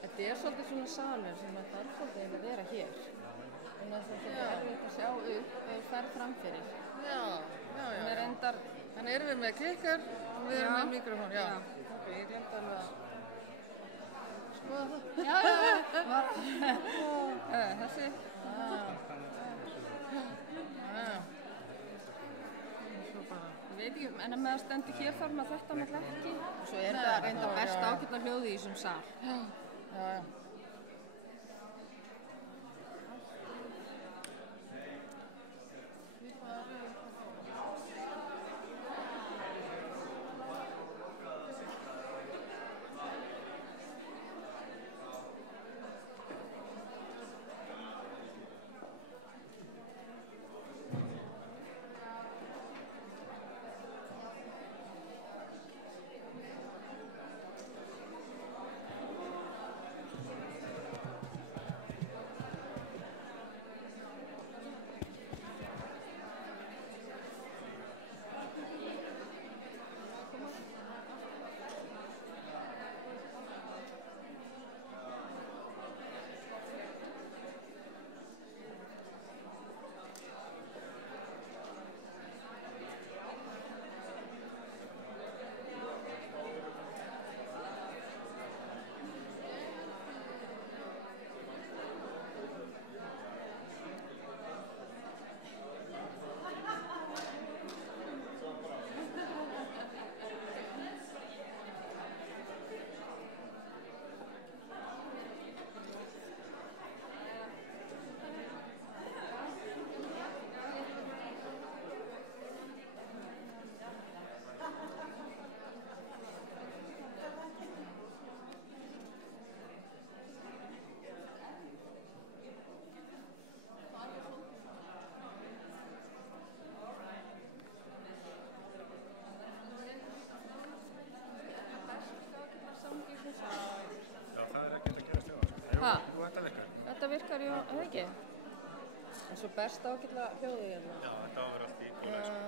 Þetta svolítið svona salur sem það þarf svolítið að vera hér. Þannig að þetta erfitt að sjá upp ef þú ferð fram fyrir. Já. Við reyndar... Þannig erum við með klikkar og við erum með mikrofón, já. Ok, ég glemdi alveg að skoða það. Já. Þessi. Svo bara. Ég veit ekki, en að með að stendur hér þarf maður þetta með ekki. Og svo þetta reynda best ágætna hljóði í þessum sal. Já. Þetta virkar, já, eða ekki? En svo best ágætlega hljóðið hérna. Já, þetta áver allt í góðlega sko.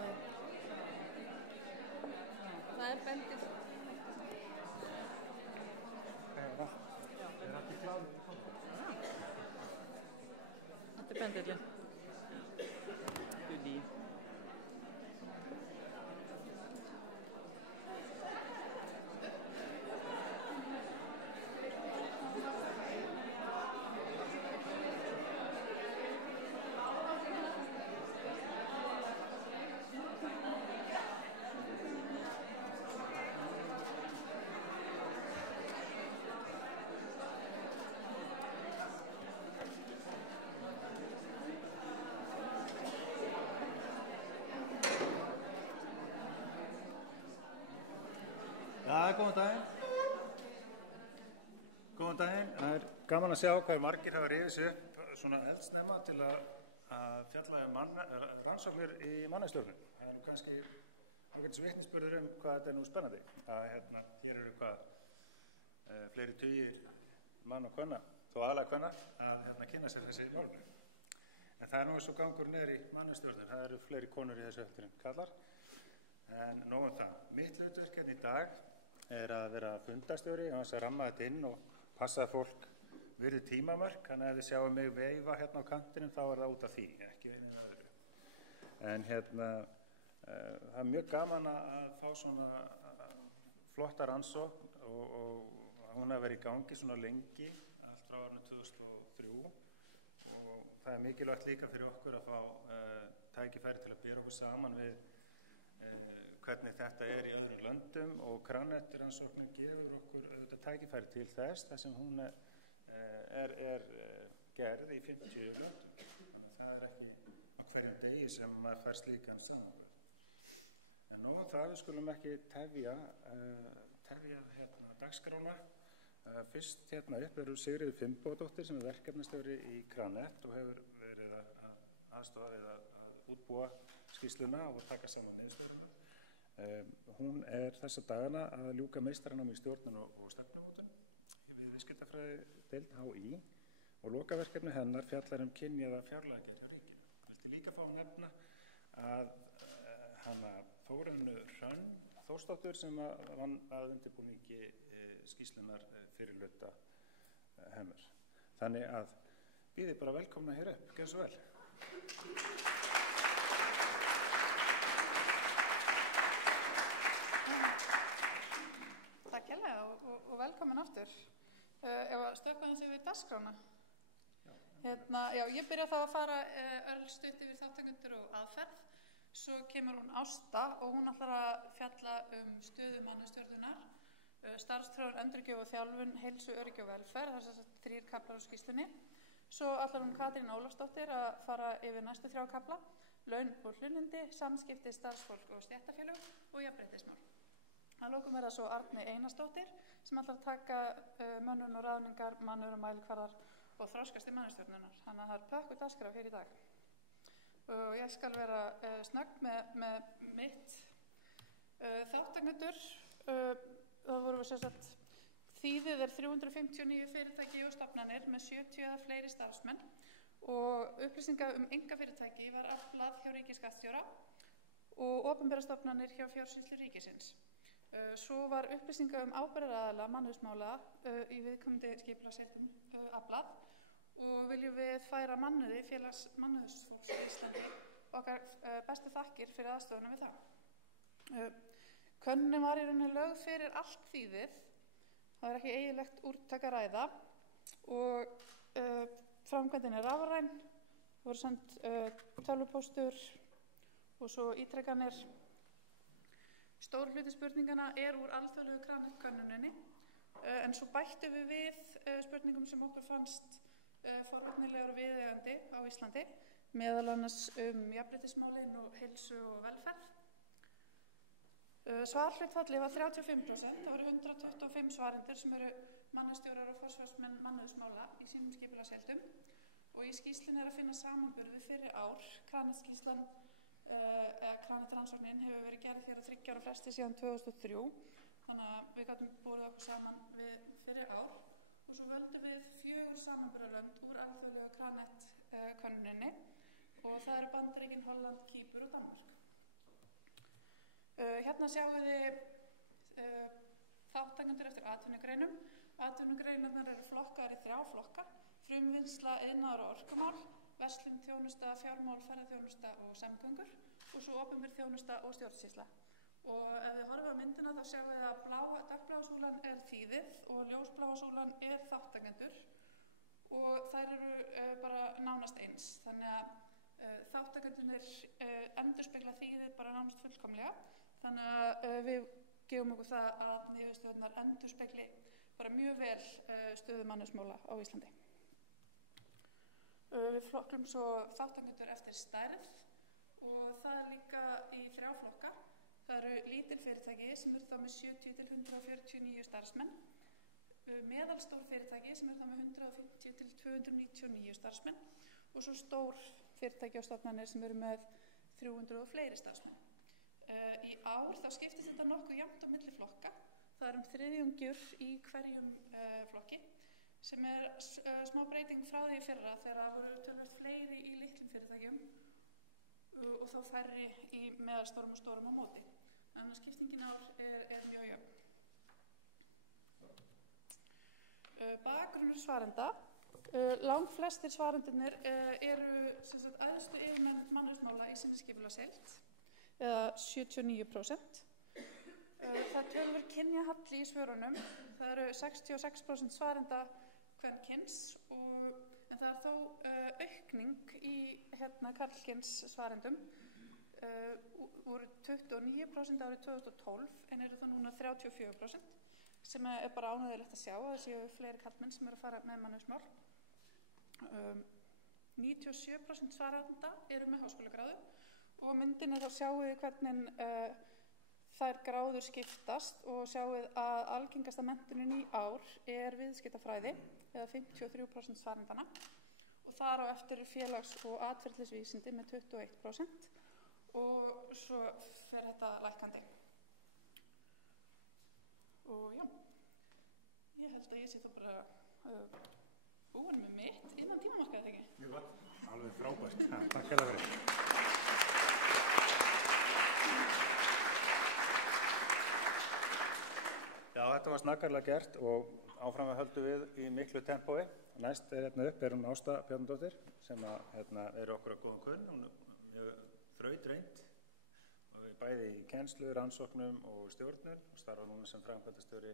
Það bendil. Það ekki kláður. Þetta bendillin. Gudi. Góðan daginn. Góðan daginn. Það gaman að sjá hvað margir hafa rifið sig upp svona eldsnemma til að fjalla rannsóknir í mannauðsstjórnun. Það kannski ágætis vitnisburður hvað þetta nú spennandi. Hér eru fleiri tugir mann og kvenna, þó aðalega kvenna, að kynna sér þessi málefni. En það nú svo gangur niður í mannauðsstjórnun. Það eru fleiri konur í þessu heldur en kallar. En nóg það. Mitt hlutverk í dag að vera fundastjóri og að ramma þetta inn og passa að fólk virði tímamörk, þannig að ef þið sjáum mig veifa hérna á kantinum þá það út af því, ekki einu öðru. En það mjög gaman að fá svona flotta rannsókn og hún að vera í gangi svona lengi, allt frá árinu 2003 og það mikilvægt líka fyrir okkur að fá tækifæri til að bera okkur saman við hvernig þetta í öðrum löndum og Kranet-rannsóknin gefur okkur auðvitað tækifæri til þess þar sem hún gerð í 50 löndum. Það ekki á hverjum degi sem maður fær slíkan samanburð. En nú það við skulum ekki tefja dagskrána. Fyrst upp eru Sigríður Finnbogadóttir sem verkefnastjóri í Kranet og hefur verið að aðstoða við að útbúa skýrsluna og taka saman niðurstöðurnar. Hún þessa dagana að ljúka meistaranámi í stjórnun og stefnumótun við viðskiptafræðideild HÍ og lokaverkefni hennar fjallar kynjaða fjárlagagerð hjá ríkinu. Vildi líka fá að nefna að hana Þórunnu Hrönn Þórsdóttur sem vann að undirbúningi skýrslunar fyrir hluta Hemmers. Þannig að býði bara velkomna hér upp, gjör svo vel. Takk hérlega og velkomin aftur. Ef að stökkva þessi við dagskrána. Já, ég byrja þá að fara örstutt yfir þáttakendur og aðferð. Svo kemur hún Ásta og hún ætlar að fjalla stöðu mannastjórnunar, starfsþróun, endurgjöf og þjálfun, heilsu, öryggi og velferð, það er þess að 3 kaflar á skýrslunni. Svo ætlar hún Katrín Ólafsdóttir að fara yfir næstu 3 kafla, laun og hlunnindi, samskipti, starfsfólk og stéttarfélög og jafnréttismál. Að lokum það svo Arney Einarsdóttir sem ætlar að taka mönnun og ráðningar, mannur og mælikvarðar og þroskasti mannastjórnunar. Þannig að það er pökkur dagskrá hér í dag. Og ég skal vera snögg með mitt þáttakendur. Það voru sem sagt þýðið 359 fyrirtæki og stofnanir með 70 eða fleiri starfsmenn og upplýsingar einkafyrirtæki var aflað hjá ríkisskattstjóra og opinberar stofnanir hjá Fjársýslu ríkisins. Svo var upplýsingar ábyrgðaraðila mannauðsmála í viðkomandi skipulagsheildum aflað og viljum við færa mannauði félags mannauðsfólks í Íslandi okkar bestu þakkir fyrir aðstofuna við það. Könnunin var í rauninni lögð fyrir allt þýðið, það er ekki eiginlegt úrtak að ræða og framkvæmdin er rafræn, voru sendt tölvupóstur og svo ítrekanir. Stór hluti spurningana úr alþjóðlegu könnuninni en svo bættum við spurningum sem okkur fannst forvitnilegar og viðeigandi á Íslandi, meðal annars jafnréttismálin og heilsu og velferð. Svarhlutfallið var 35%, það voru 125 svarendur sem eru mannastjórar og forsvarsmenn mannauðsmála í sínum skipulagsheildum og í skýrslunni að finna samanburð við fyrri ár. Kranitskýrslan eða Kranitrannsóknin hefur verið gerð hér á 3 ára fresti síðan 2003, þannig að við gátum borið okkur saman við fyrri ár og svo völdum við 4 samanburðarlönd úr alþjóðlegu Kranet-könnuninni og það eru Bandaríkin, Holland, Kýpur og Danmörk. Hérna sjáum við þáttakendur eftir atvinnugreinum. Atvinnugreinarnar eru flokkaðar í 3 flokka: frumvinnsla, iðnaður og orkumál, verslun, þjónusta, fjármál, ferðaþjónusta og samgöngur og svo opinber þjónusta og stjórnsýsla. Og ef við horfum á myndina þá sjáum við að dökkbláa súlan þýðið og ljósbláa súlan þáttakendur og þær eru bara nánast eins. Þannig að þáttakendurnir endurspegla þýðið bara nánast fullkomlega. Þannig að við gefum okkur það að niðurstöðurnar endurspegli bara mjög vel stöðu mannauðsmála á Íslandi. Við flokkum svo þáttakendur eftir stærð og það er líka í 3 flokka. Það eru lítil fyrirtæki sem eru þá með 70 til 149 starfsmenn, meðalstór fyrirtæki sem eru þá með 150 til 299 starfsmenn og svo stór fyrirtæki og stofnanir sem eru með 300 og fleiri starfsmenn. Í ár þá skiptist þetta nokkuð jafnt á milli flokka. Það er 3/4 í hverjum flokki sem er smá breyting frá því fyrra þegar það voru töluvert fleiri í litlum fyrirtækjum og þá færri í meðalstórum og stórum á móti. Þannig að skiptingin ár er mjög jöfn. Bakgrunnur svarenda. Langflestir svarendurnir eru æðstu yfirmenn mannauðsmála í sinni skipulagsheild, eða 79%. Það töluvert kynjahalli í svörunum. Það eru 66% svarenda kvenkyns en það er þó aukning í karlkyns svarendum. Voru 29% árið 2012 en eru það núna 34%, sem er bara ánægjulegt að sjá að það séu fleiri karlmenn sem eru að fara með mannauðsmál. 97% svarenda eru með háskólagráðu og á myndinni þá sjáum við hvernig þær gráður skiptast og sjáum við að algengasta menntunin í ár er viðskiptafræði eða 53% svarendana og þar á eftir félags- og atferlisvísindi með 21% og svo fer þetta lækkandi. Og já, ég held að ég sé þá bara búin með mitt innan tímamarkaði, ekki? Mjög gott, alveg frábært. Takk fyrir. Já, þetta var snakkarlega gert og áfram að höldu við í miklu tempói. Næst hérna upp hún Ásta Bjarnadóttir sem okkur að góðum kunn. Hún er þrautreind bæði í kennslu, rannsóknum og stjórnun og starfa núna sem framkvæmdastjóri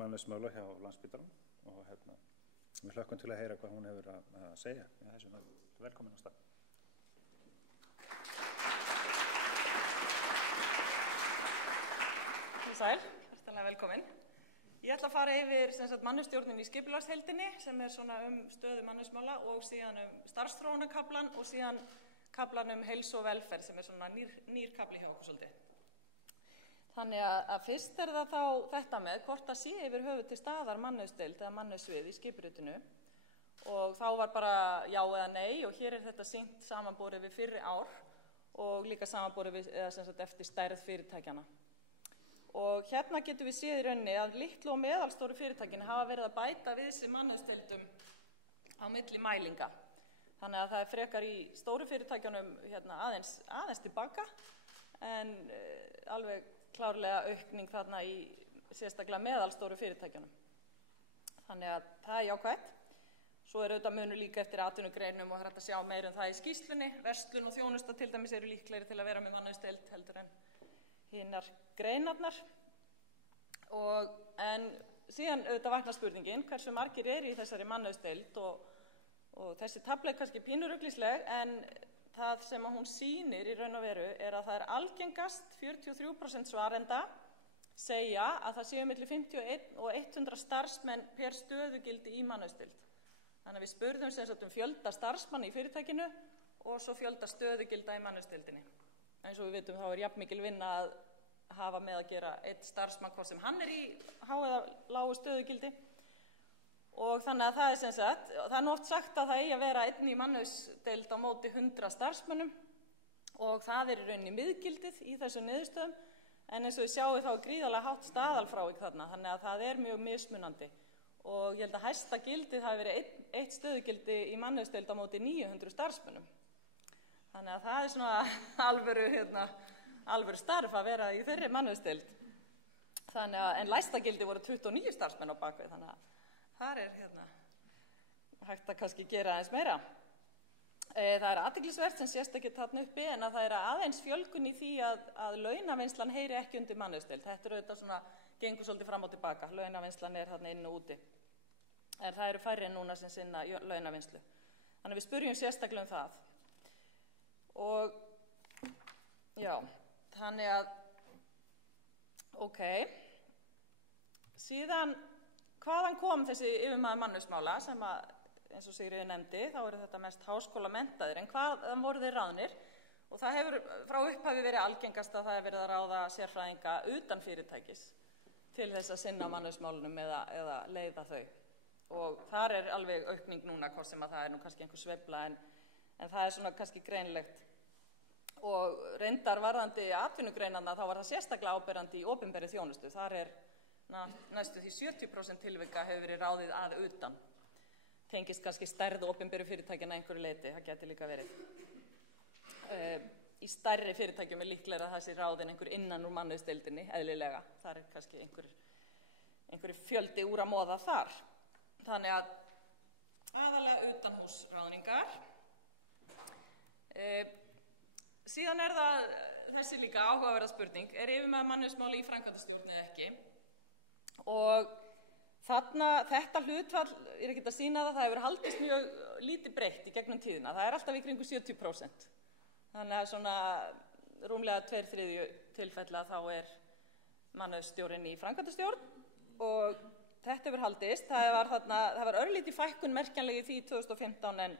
mannauðsmála hjá Landspítalanum og við hlökkum til að heyra hvað hún hefur að segja. Velkomin Ásta. Sæl, hjartanlega velkomin. Ég ætla að fara yfir mannauðsstjórnin í skipulagsheildinni sem er svona stöðu mannauðsmála og síðan starfsþróunarkaflan og síðan kaflan heilsu og velferð sem er svona nýr kafli hjá okkur svolítið. Þannig að fyrst er það þá þetta með hvort það sé yfir höfuð til staðar mannauðsdeild eða mannauðssvið í skipuritinu og þá var bara já eða nei og hér er þetta sýnt samanborið við fyrri ár og líka samanborið við eftir stærð fyrirtækjana. Og hérna getum við séð í rauninni að litlu og meðalstóru fyrirtækin hafa verið að bæta við sig mannauðsdeildum á milli mælinga. Þannig að það er frekar í stóru fyrirtækjunum aðeins tilbaka en alveg klárlega aukning þarna í sérstaklega meðalstóru fyrirtækjunum. Þannig að það er jákvætt. Svo er auðvitað munur líka eftir atvinnugreinum og það er hægt að sjá meira það í skýrslunni. Verslun og þjónusta til dæmis eru líklegri til að vera með mannauðsdeild heldur en hinnar greinarnar. En síðan auðvitað vaknar spurningin hversu margir eru í þessari mannauðsdeild og þessi tafla er kannski pínuruglisleg en það sem að hún sýnir í raun og veru er að það er algengast 43% svarenda segja að það séu milli 51 og 100 starfsmenn per stöðugildi í mannauðsdeild. Þannig að við spurðum sem sagt fjölda starfsmanna í fyrirtækinu og svo fjölda stöðugilda í mannauðsdeildinni. Eins og við vitum þá er jafnmikil vinna að hafa með að gera einn starfsmann hvort sem hann er í há eða lágu stöðugildi. Og þannig að það er sem sagt, það er nú oft sagt að það eigi að vera einn í mannauðsdeild á móti 100 starfsmönnum og það er í rauninni miðgildið í þessum niðurstöðum en eins og við sjáum þá er gríðarlega hátt staðalfrávik þarna þannig að það er mjög mismunandi og ég held að hæsta gildið hafi verið eitt stöðugildi í mannauðsdeild á móti 900 starfsmönnum. Þannig að það er svona alvöru starf að vera í þeirri mannauðsdeild. En lægsta gildi voru 29 starfsmenn á bakvið, þannig að þar er hægt að kannski gera aðeins meira. Það er athyglisvert sem sést ekki þarna uppi en að það er aðeins fjölgun í því að launavinnslan heyri ekki undir mannauðsdeild. Þetta er auðvitað svona, gengur svolítið fram og tilbaka. Launavinnslan er þarna inn og úti. En það eru færri núna sem sinna launavinnslu. Þannig að við spurjum sérstaklega það. Og já, þannig að síðan hvaðan kom þessi yfirmaður mannauðsmála sem að, eins og Sigríður nefndi, þá eru þetta mest háskólamenntaðir, en hvaðan voru þeir ráðnir? Og það hefur frá upphafi verið algengast að það hefur verið að ráða sérfræðinga utan fyrirtækis til þess að sinna mannauðsmálunum eða leiða þau. Og þar er alveg aukning núna, hvort sem að það er nú kannski einhver sveifla, en það er svona kannski greinlegt. Og reyndar varðandi atvinnugreinarna þá var það sérstaklega áberandi í opinberri þjónustu. Þar er næstu því 70% tilvika hefur verið ráðið að utan. Tengist kannski stærð opinberu fyrirtækjana einhverju leyti, það geti líka verið. Í stærri fyrirtækjum er líklega að það sé ráðin einhver innan úr mannauðsdeildinni, eðlilega. Það er kannski einhverju fjöldi úr að moða þar. Þannig að aðalega utanhúsráðningar. Síðan er það þessi líka áhugaverða spurning, er yfirmaður mannauðsmála í framkvæmdastjórn eða ekki? Og þetta hlutfall er ekkert að sýna það hefur haldist mjög lítið breytt í gegnum tíðina. Það er alltaf í kringum 70%. Þannig að svona rúmlega 2/3 tilfella þá er mannauðsstjórinn í framkvæmdastjórn og þetta hefur haldist. Það var örlítið fækkun merkjanlega í því 2015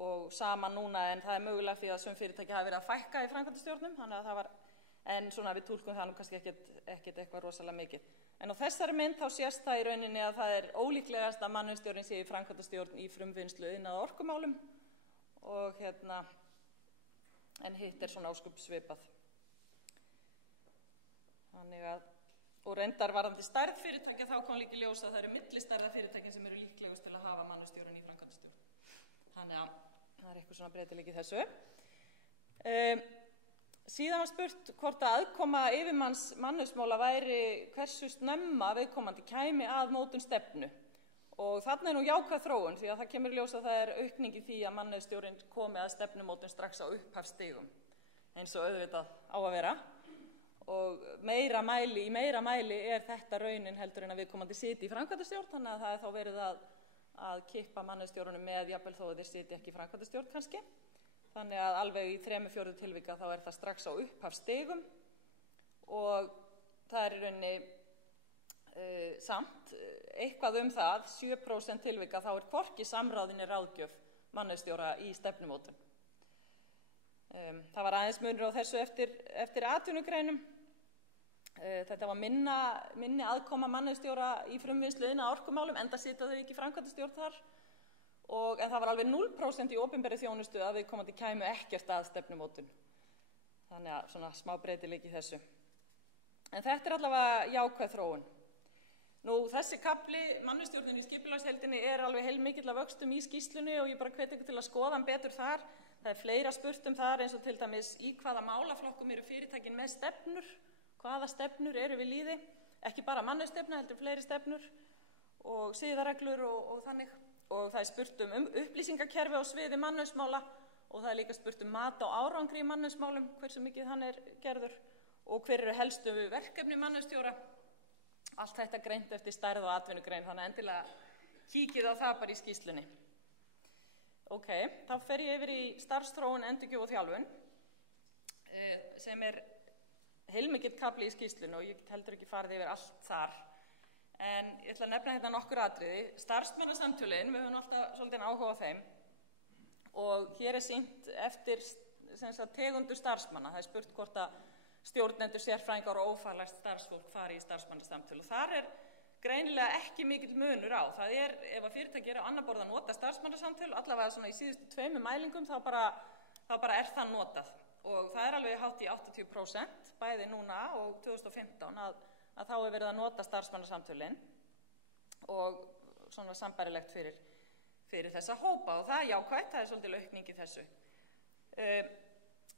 og sama núna en það er mögulega því að sum fyrirtæki hafa verið að fækka í framkvæmdastjórnum, þannig að það var, en svona við túlkum það nú kannski ekkert eitthvað rosalega mikið. En á þessari mynd þá sést það í rauninni að það er ólíklegast að mannauðsstjórinn sé í framkvæmdastjórn í frumvinnslu iðnaðar og orkumálum og en hitt er svona ósköp svipað. Þannig að, og reyndar varðandi stærð fyrirtækja þá kom líka í ljós að það eru millistærða fyrirtækin sem eru líklegust til að hafa mannauðsstjórinn í framkvæmdastjórn. Þannig að það er eitthvað svona breytileiki í þessu. Síðan var spurt hvort að aðkoma yfirmanns mannauðsmála væri hversu snemma viðkomandi kæmi að mótun stefnu. Og þarna nú jákvæð þróun því að það kemur í ljós að það aukning í því að mannauðsstjórinn komi að stefnumótun strax á upphafsstigum, eins og auðvitað á að vera. Og í meira mæli þetta raunin heldur en að viðkomandi siti í framkvæmdastjórn, þannig að það þá verið að kippa mannauðsstjórunum með jafnvel þó að þeir siti ekki í framkvæmdastjórn kannski. Þannig að alveg í 3/4 tilvika þá það strax á upphafsstigum og það í rauninni samt eitthvað það, 7% tilvika þá hvorki samráðinni ráðgjöf mannauðsstjóra í stefnumótun. Það var aðeins munur á þessu eftir atvinnugreinum. Þetta var minni aðkoma mannauðsstjóra í frumvinnslu iðnaðar- og orkumálum, enda sitja þau ekki í framkvæmdastjórn þar. En það var alveg 0% í opinberri þjónustu að viðkomandi kæmu ekkert að stefnumótun. Þannig að svona smá breytileiki í þessu. En þetta allavega jákvæð þróun. Nú þessi kafli mannauðsstjórnin í skipulagsheildinni alveg heilmikill af vöxtum í skýrslunni og ég bara hvet ykkur til að skoða hann betur þar. Það fleira spurt þar eins og til dæmis í hvaða málaflokkum eru fyrirtækin með stefnur, hvaða stefnur eru við lýði, ekki bara mannauðsstefna heldur fleiri stefnur og siðareglur og þannig. Og það spurt upplýsingakerfi á sviði mannauðsmála og það líka spurt mat á árangri í mannauðsmálum, hversu mikið hann gerður og hver eru helstu verkefni mannauðsstjóra. Allt þetta greint eftir stærð og atvinnugrein, þannig að endilega kíkið á það bara í skýrslunni. Ok, þá fer ég yfir í starfsþróun, endurgjöf og þjálfun sem heilmikill kafli í skýrslunni og ég heldur ekki farið yfir allt þar. En ég ætla að nefna hérna nokkur atriði. Starfsmannasamtölin, við höfum alltaf svolítið áhuga á þeim og hér sýnt eftir tegundur starfsmanna. Það spurt hvort að stjórnendur, sérfræðingar og ófaglært starfsfólk fari í starfsmannasamtöl og þar greinilega ekki mikill munur á. Það ef að fyrirtæki á annað borð að nota starfsmannasamtöl, allavega svona í síðustu 2 mælingum, þá bara það notað. Og það alveg hátt í 80%, bæði núna og 2015 að þá verið að nota starfsmannasamtölin og svona sambærilegt fyrir þessa hópa og það jákvætt, það svolítið aukning í þessu.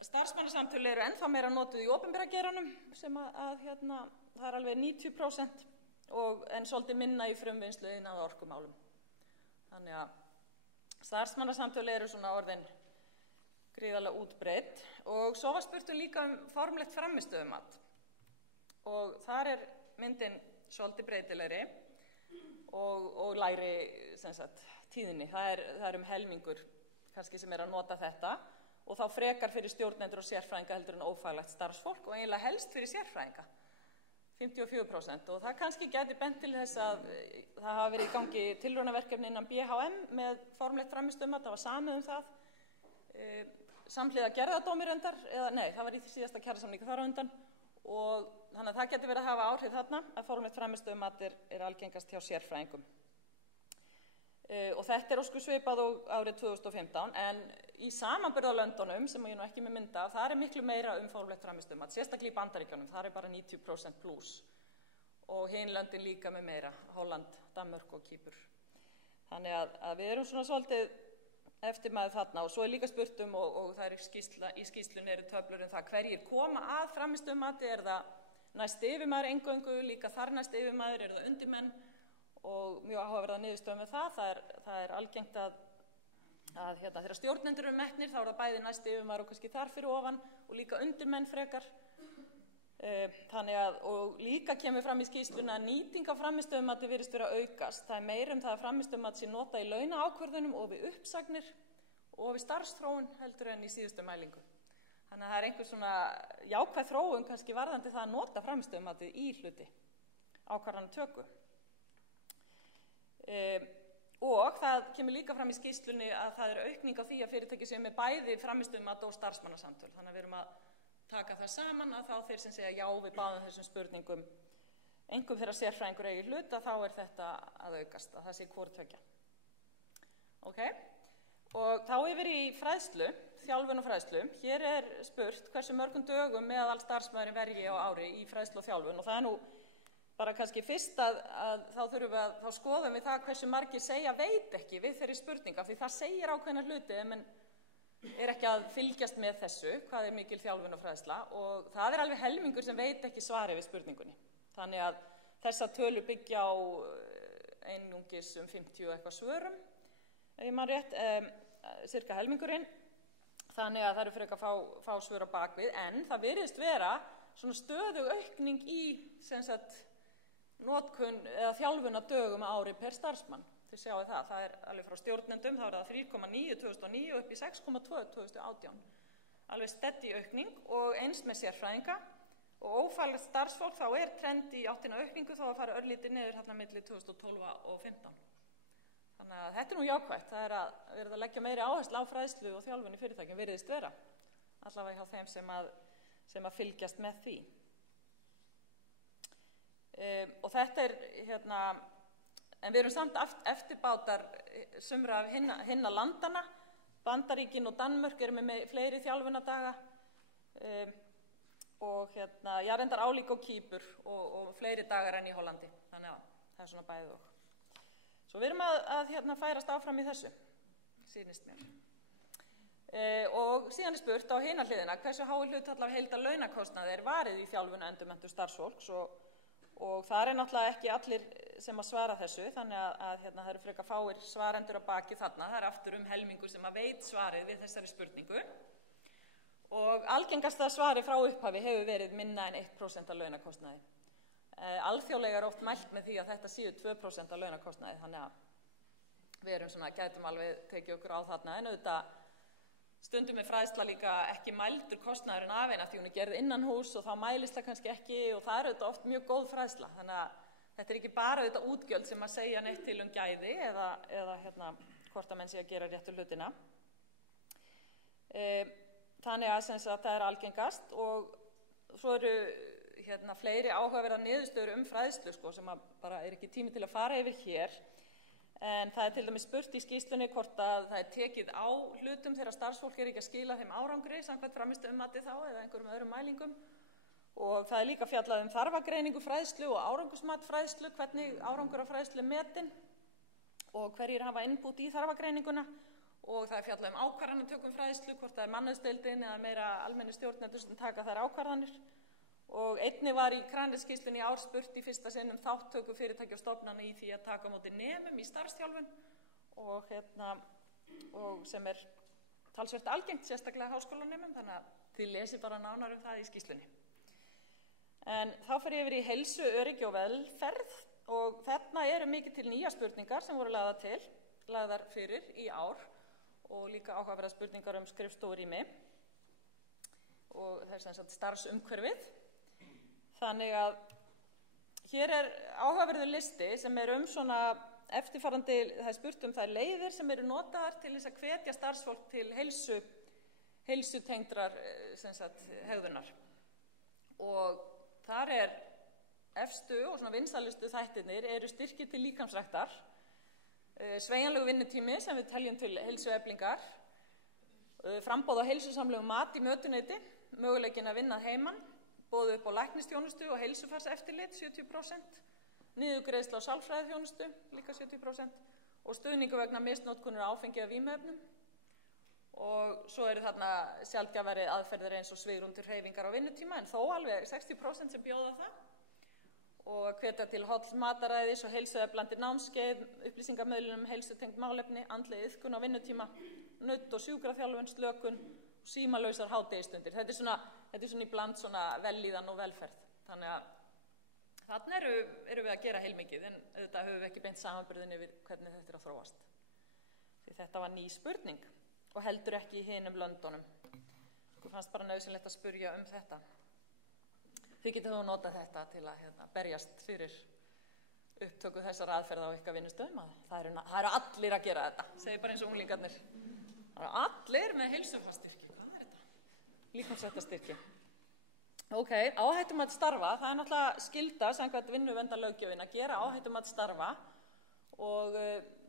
Starfsmannasamtöl eru ennþá meira notuð í opinbera geiranum sem það alveg 90% en svolítið minna í frumvinnslu iðnaðar- og orkumálum. Þannig að starfsmannasamtöl eru svona orðin gríðarlega útbreidd og svo var spurt líka formlegt frammistöðumat. Og þar myndin svolítið breytilegri og lægri tíðni. Það helmingur kannski sem að nota þetta og þá frekar fyrir stjórnendur og sérfræðinga heldur en ófaglært starfsfólk og eiginlega helst fyrir sérfræðinga, 54%. Og það kannski gæti bent til þess að það hafa verið í gangi tilraunaverkefni innan BHM með formlegt frammistöðumat, það var samið það. Samhliða gerðardómi reyndar, það var í síðasta kjarasamningi þar á undan og þannig að það getur verið að hafa áhrif þarna að formlegt frammistöðumat algengast hjá sérfræðingum. Og þetta ósku svipað og árið 2015 en í samanburðarlöndunum sem ég nú ekki með mynda af, það miklu meira formlegt frammistöðumat, sérstaklega í Bandaríkjunum, það bara 90% pluss og hin löndin líka með meira, Holland, Danmörk og Kýpur. Þannig að við erum svona svolítið eftir maður þarna og svo líka spurt og það í skýrslunni eru töflur það hverjir koma að frammistöðumati, það næst yfirmaður eingöngu, líka þar næst yfirmaður, það undirmenn og mjög áhugaverða niðurstöðu með það algengt að þegar stjórnendur eru metnir þá það bæði næst yfirmaður og kannski þar fyrir ofan og líka undirmenn frekar. Þannig að, og líka kemur fram í skýrslunni að nýting á frammistöðumati virðist vera að aukast. Það meira það að frammistöðumat sé notað í launaákvörðunum og við uppsagnir og við starfsþróun heldur en í síðustu mælingu. Þannig að það einhver svona jákvæð þróun kannski varðandi það að nota frammistöðumatið í hluti ákvarðanatöku. Og það kemur líka fram í skýrslunni að það aukning á því að fyrirtæki sem bæði frammistöðumat og starfsmannasamtöl. Þannig að við erum að taka það saman að þá þeir sem segja já við báðum þessum spurningum einhver þeirra sérfræðingur eigi hlut að þá þetta að aukast, að það sé hvort tveggja. Ok, og þá yfir í fræðslu, þjálfun og fræðslu. Hér spurt hversu mörgum dögum meðal starfsmaðurinn verji á ári í fræðslu og þjálfun og það nú bara kannski fyrst að þá skoðum við það hversu margir segja veit ekki við þeirri spurninga því það segir ákveðna hluti ekki að fylgjast með þessu, hvað mikil þjálfun og fræðsla, og það alveg helmingur sem veit ekki svari við spurningunni. Þannig að þessa tölu byggja á einungis 50 eitthvað svörum, ef ég man rétt, cirka helmingurinn. Þannig að það eru frekar fá svör á bakvið, en það virðist vera svona stöðug aukning í notkun eða þjálfunardögum á ári per starfsmann. Þið sjáu það alveg frá stjórnendum, þá það 3,9 2009 upp í 6,2 2018. Alveg steady aukning og eins með sérfræðinga og ófaglegt starfsfólk þá trend í áttina aukningu þó að fara örlítið niður hérna milli 2012 og 2015. Þannig að þetta nú jákvætt, það að verið að leggja meiri áherslu á fræðslu og þjálfun í fyrirtækjum virðist vera, allavega hjá þeim sem að fylgjast með því. Og þetta en við erum samt eftirbátar sumra af hinna landana. Bandaríkin og Danmörk eru með fleiri þjálfunardaga og ég reyndar álíka á Kýpur og fleiri dagar enn í Hollandi. Þannig að það svona bæði og. Svo við erum að færast áfram í þessu, sýnist mér. Og síðan spurt á hina hliðina hversu hái hlutfall af heildarlaunakostnaði varið í þjálfun og endurmenntun starfsfólks og það náttúrulega ekki allir sem að svara þessu, þannig að það eru frekar fáir svarendur á baki þarna. Það aftur helmingur sem að veit svarið við þessari spurningu. Og algengasta svari frá upphafi hefur verið minna en 1% af launakostnaði. Alþjóðlega oft mælt með því að þetta séu 2% af launakostnaði, þannig að við erum gætum alveg tekið okkur á þarna, en auðvitað stundum er fræðsla líka ekki mældur kostnaðurinn af því hún gerð innan hús og þá mælist það kannski ekki og það auðvitað oft mjög góð fræðsla. Þannig að þetta ekki bara auðvitað útgjöld sem að segja neitt til gæði eða hvort að menn sé að gera réttu hlutina. Þannig að það algengast og svo eru fleiri áhugaverðar niðurstöður fræðslu sem að bara ekki tími til að fara yfir hér. En það til dæmis spurt í skýrslunni hvort að það tekið á hlutum þegar starfsfólk ekki að skila þeim árangri samkvæmt frammistöðummati þá eða einhverjum öðrum mælingum. Og það líka fjallað þarfagreiningu fræðslu og árangursmat fræðslu, hvernig árangur af fræðslu metin og hverjir hafa input í þarfagreininguna. Og það fjallað ákvarðanatökum fræðslu, hvort það mannauðsdeildin eða meira almenni stjórnendur sem taka þær ákvarðanir. Og einnig var í Kraneskýrslunni í ár spurt í fyrsta sinn þáttöku fyrirtækja og stofnana í því að taka á móti nemum í starfsþjálfun og sem talsvert algengt, sérstaklega háskólanemum, þannig að þið lesið bara nánar það í skýrslunni. En þá fer ég yfir í heilsu, öryggi og velferð og þarna eru mikið til nýjar spurningar sem voru lagðar fyrir í ár og líka áhugaverðar spurningar skrifstofurými og það starfsumhverfið. Þannig að hér áhugaverður listi sem svona eftirfarandi, það spurt þær leiðir sem eru notaðar til þess að hvetja starfsfólk til heilsutengdrar hegðunar. Og þar efstu og vinsælustu þættirnir eru styrkir til líkamsræktar, sveigjanlegu vinnutími sem við teljum til heilsueflingar, framboð á heilsusamlegu mat í mötuneyti, möguleikin að vinna heiman, boðið upp á læknisþjónustu og heilsufarseftirlit 70%, niðurgreiðsla á sálfræðiþjónustu líka 70% og stuðningu vegna misnotkunar á áfengi og vímuefnum. Og svo eru þarna sjaldgæfari aðferðir eins og svigrúm til hreyfingar á vinnutíma, en þó alveg 60% sem bjóða það. Og hvetja til holls mataræðis og heilsueflandi námskeið, upplýsingamiðlun heilsutengd málefni, andleg iðkun á vinnutíma, nudd- og sjúkraþjálfun, slökun, símalausar hádegistundir. Þetta er svona í bland vellíðan og velferð. Þannig að þarna eru við að gera heilmikið, en auðvitað höfum við ekki beint samanburðin yfir hvernig þetta að þróast. Því þetta var ný spurning og heldur ekki í hinum löndunum. Mér fannst bara nauðsynlegt að spurja þetta. Þið getið þó notað þetta til að berjast fyrir upptöku þessar aðferða á ykkar vinnustöðum. Það eru allir að gera þetta, segir bara eins og unglingarnir. Það eru allir með heilsufarsstyrki. Hvað þetta? Líkamsræktarstyrki. Ok, áhættumat starfa, það náttúrulega skylda samkvæmt vinnuverndarlöggjöfin að gera áhættumat starfa og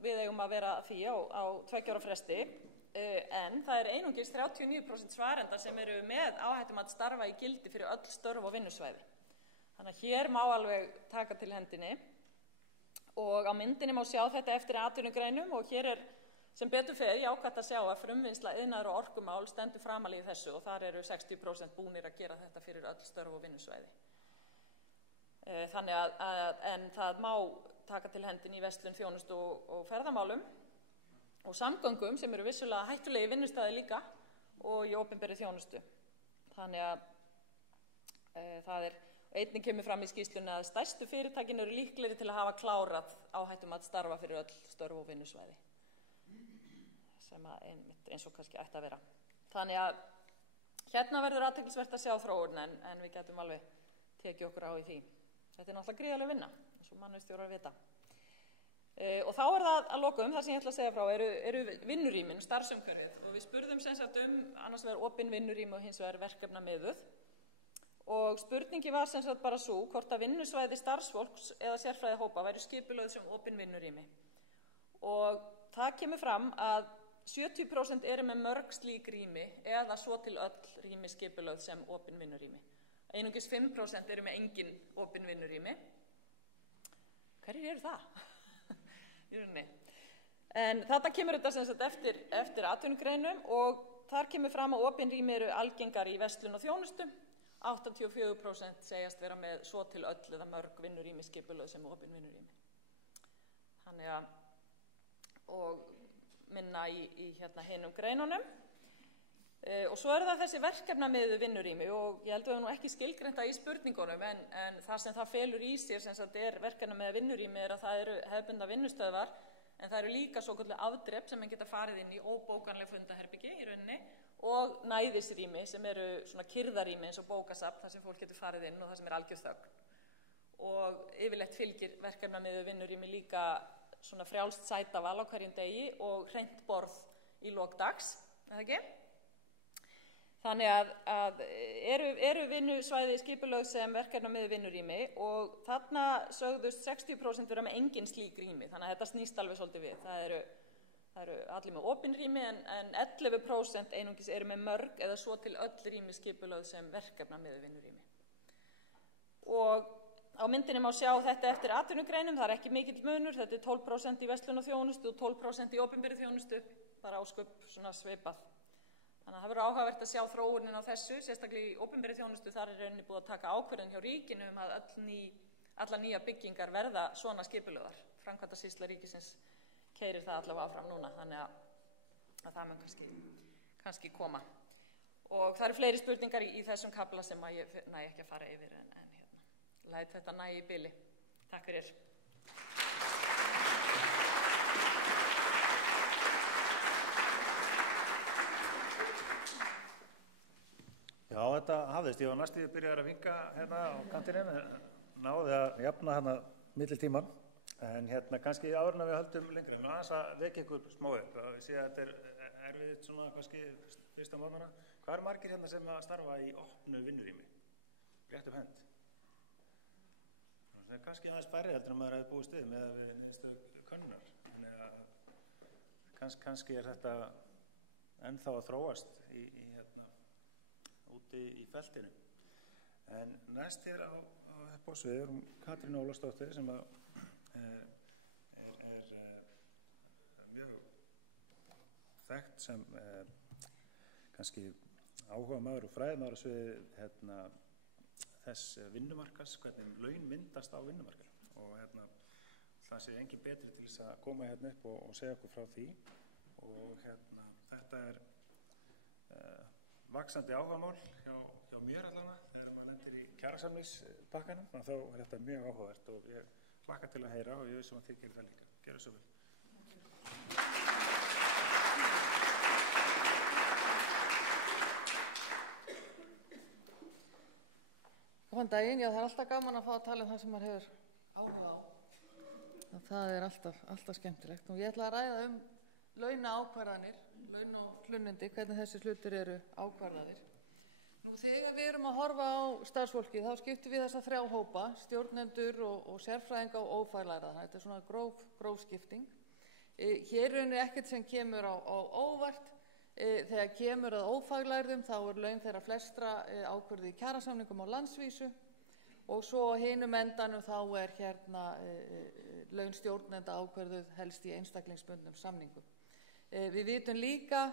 við eigum að vera því á 2 ára fresti, en það einungis 39% svarenda sem eru með áhættumat starfa í gildi fyrir öll störf og vinnusvæði. Þannig að hér má alveg taka til hendinni og á myndinni má sjá þetta eftir atvinnugreinum og hér sem betur fer jákvætt að sjá að frumvinnsla, iðnaður og orkumál stendur framalega í þessu og þar eru 60% búnir að gera þetta fyrir öll störf og vinnusvæði. Þannig en það má taka til hendin í verslun, þjónustu og ferðamálum og samgöngum sem eru vissulega hættulegi vinnustæði líka og í opinberri þjónustu. Þannig að það einnig kemur fram í skýrslunni að stærstu fyrirtækin eru líklegri til að hafa klárað áhættumat starfa fyrir öll störf og vinnusvæði, sem eins og kannski ætti að vera. Þannig að hérna verður athyglisvert að sjá þróun en við getum alveg tekið okkur á í því. Þetta er náttúrulega gríðarleg vinna, eins og mannauðsstjórar vita. Og þá það að lokum, það sem ég ætla að segja frá, eru vinnurýmin, starfsumhverfið. Og við spurðum sem sagt annars vegar opin vinnurými og hins vegar verkefnamiðuð. Og spurningi var sem sagt bara svo, hvort að vinnusvæði starfsfólks eða sérfræðihópa væru skipulögð sem opin vinnurými. Og það kemur fram að 70% eru með mörg slík rými eða svo til öll rými skipulögð sem opin vinnurými. Einungis 5% eru með engin opin vinnurými. Hverjir eru það? En þetta kemur þetta sem sagt eftir atvinnugreinum og þar kemur fram að opin rými eru algengar í verslun og þjónustu. 84% segjast vera með svo til öll eða mörg vinnurými skipulögð sem opin vinnurými. Þannig að, og minna í hinum greinunum. Og svo það þessi verkefnamiðuðu vinnurými og ég held að við höfum nú ekki skilgreinta í spurningunum en það sem það felur í sér sem sagt verkefnamiðuðu vinnurými að það eru hefðbundna vinnustöðvar en það eru líka svokölluð afdrep sem menn geta farið inn í óbókanleg fundaherbyggi í rauninni og næðisrými sem eru svona kyrrðarými eins og bókasafn þar sem fólk getur farið inn og það sem algjör þögn. Og yfirleitt fylgir verkefnamiðuðu vinnurými líka svona frjálst sætaval á hverjum degi og hreint borð í lok dags, það ekki? Þannig að eru vinnusvæði skipulögð sem verkefnamiðuð vinnurými og þarna sögðust 60% vera með engin slík rými, þannig að þetta snýst alveg svolítið við. Það eru allir með opin rými en 11% einungis eru með mörg eða svo til öll rými skipulögð sem verkefnamiðuð vinnurými. Og á myndinni má sjá þetta eftir atvinnugreinum, það ekki mikill munur, þetta 12% í verslun og þjónustu og 12% í opinberri þjónustu, bara ásköp svona svipað. Þannig að það verður áhugavert að sjá þróunin á þessu, sérstaklega í opinberri þjónustu, þar rauninni búið að taka ákvörðun hjá ríkinu að allar nýja byggingar verða svona skipulögðar. Framkvæmdasýsla ríkisins keyrir það allavega áfram núna, þannig að það mun kannski koma. Og það eru fleiri spurningar í þessum kafla sem ég næ ekki að fara yfir en læt þetta næ í bili. Takk fyrir. Já, þetta hafðist. Ég var næstíð að byrja að vinka hérna á kantinum, náði að jafna hérna millitíman, en hérna kannski áður en við höldum lengri. Mér aðeins að vekja ykkur smá upp, að við séum að þetta erfitt svona kannski fyrsta mánuðina. Hvað margir hérna sem að starfa í opnu vinnurými? Rétt hönd. Það kannski aðeins færri heldur en maður hefði búist við með nýstu könnunar. Þannig að kannski þetta ennþá að þróast úti í feltinu. En næst á bósvið erum Katrín Ólafsdóttir sem er mjög þekkt sem kannski áhugamaður og fræðimaður á sviði þess vinnumarkaðs, hvernig laun myndast á vinnumarkaðnum og það sé engin betri til þess að koma hérna upp og segja okkur frá því og þetta vaxandi áhugamál hjá mér allana þegar maður lendir í kjarasamningspakkanum, þá þetta mjög áhugavert og ég hlakka til að heyra og ég veist að þið gerir það líka. Gjörðu svo vel. Góðan daginn, já það alltaf gaman að fá að tala það sem maður hefur áhuga á. Það alltaf skemmtilegt og ég ætla að ræða launaákvarðanir, laun og hlunnindi, hvernig þessi hlutir eru ákvarðaðir. Nú þegar við erum að horfa á starfsfólki þá skiptum við þessa 3 hópa, stjórnendur og sérfræðinga og ófaglærða. Þetta svona gróf skipting. Hér er ekkert sem kemur á óvart. Þegar kemur að ófaglærðum þá laun þeirra flestra ákvörðuð í kjarasamningum á landsvísu og svo á hinum endanum þá laun stjórnenda ákvörðuð helst í einstaklingsbundnum samningum. Við vitum líka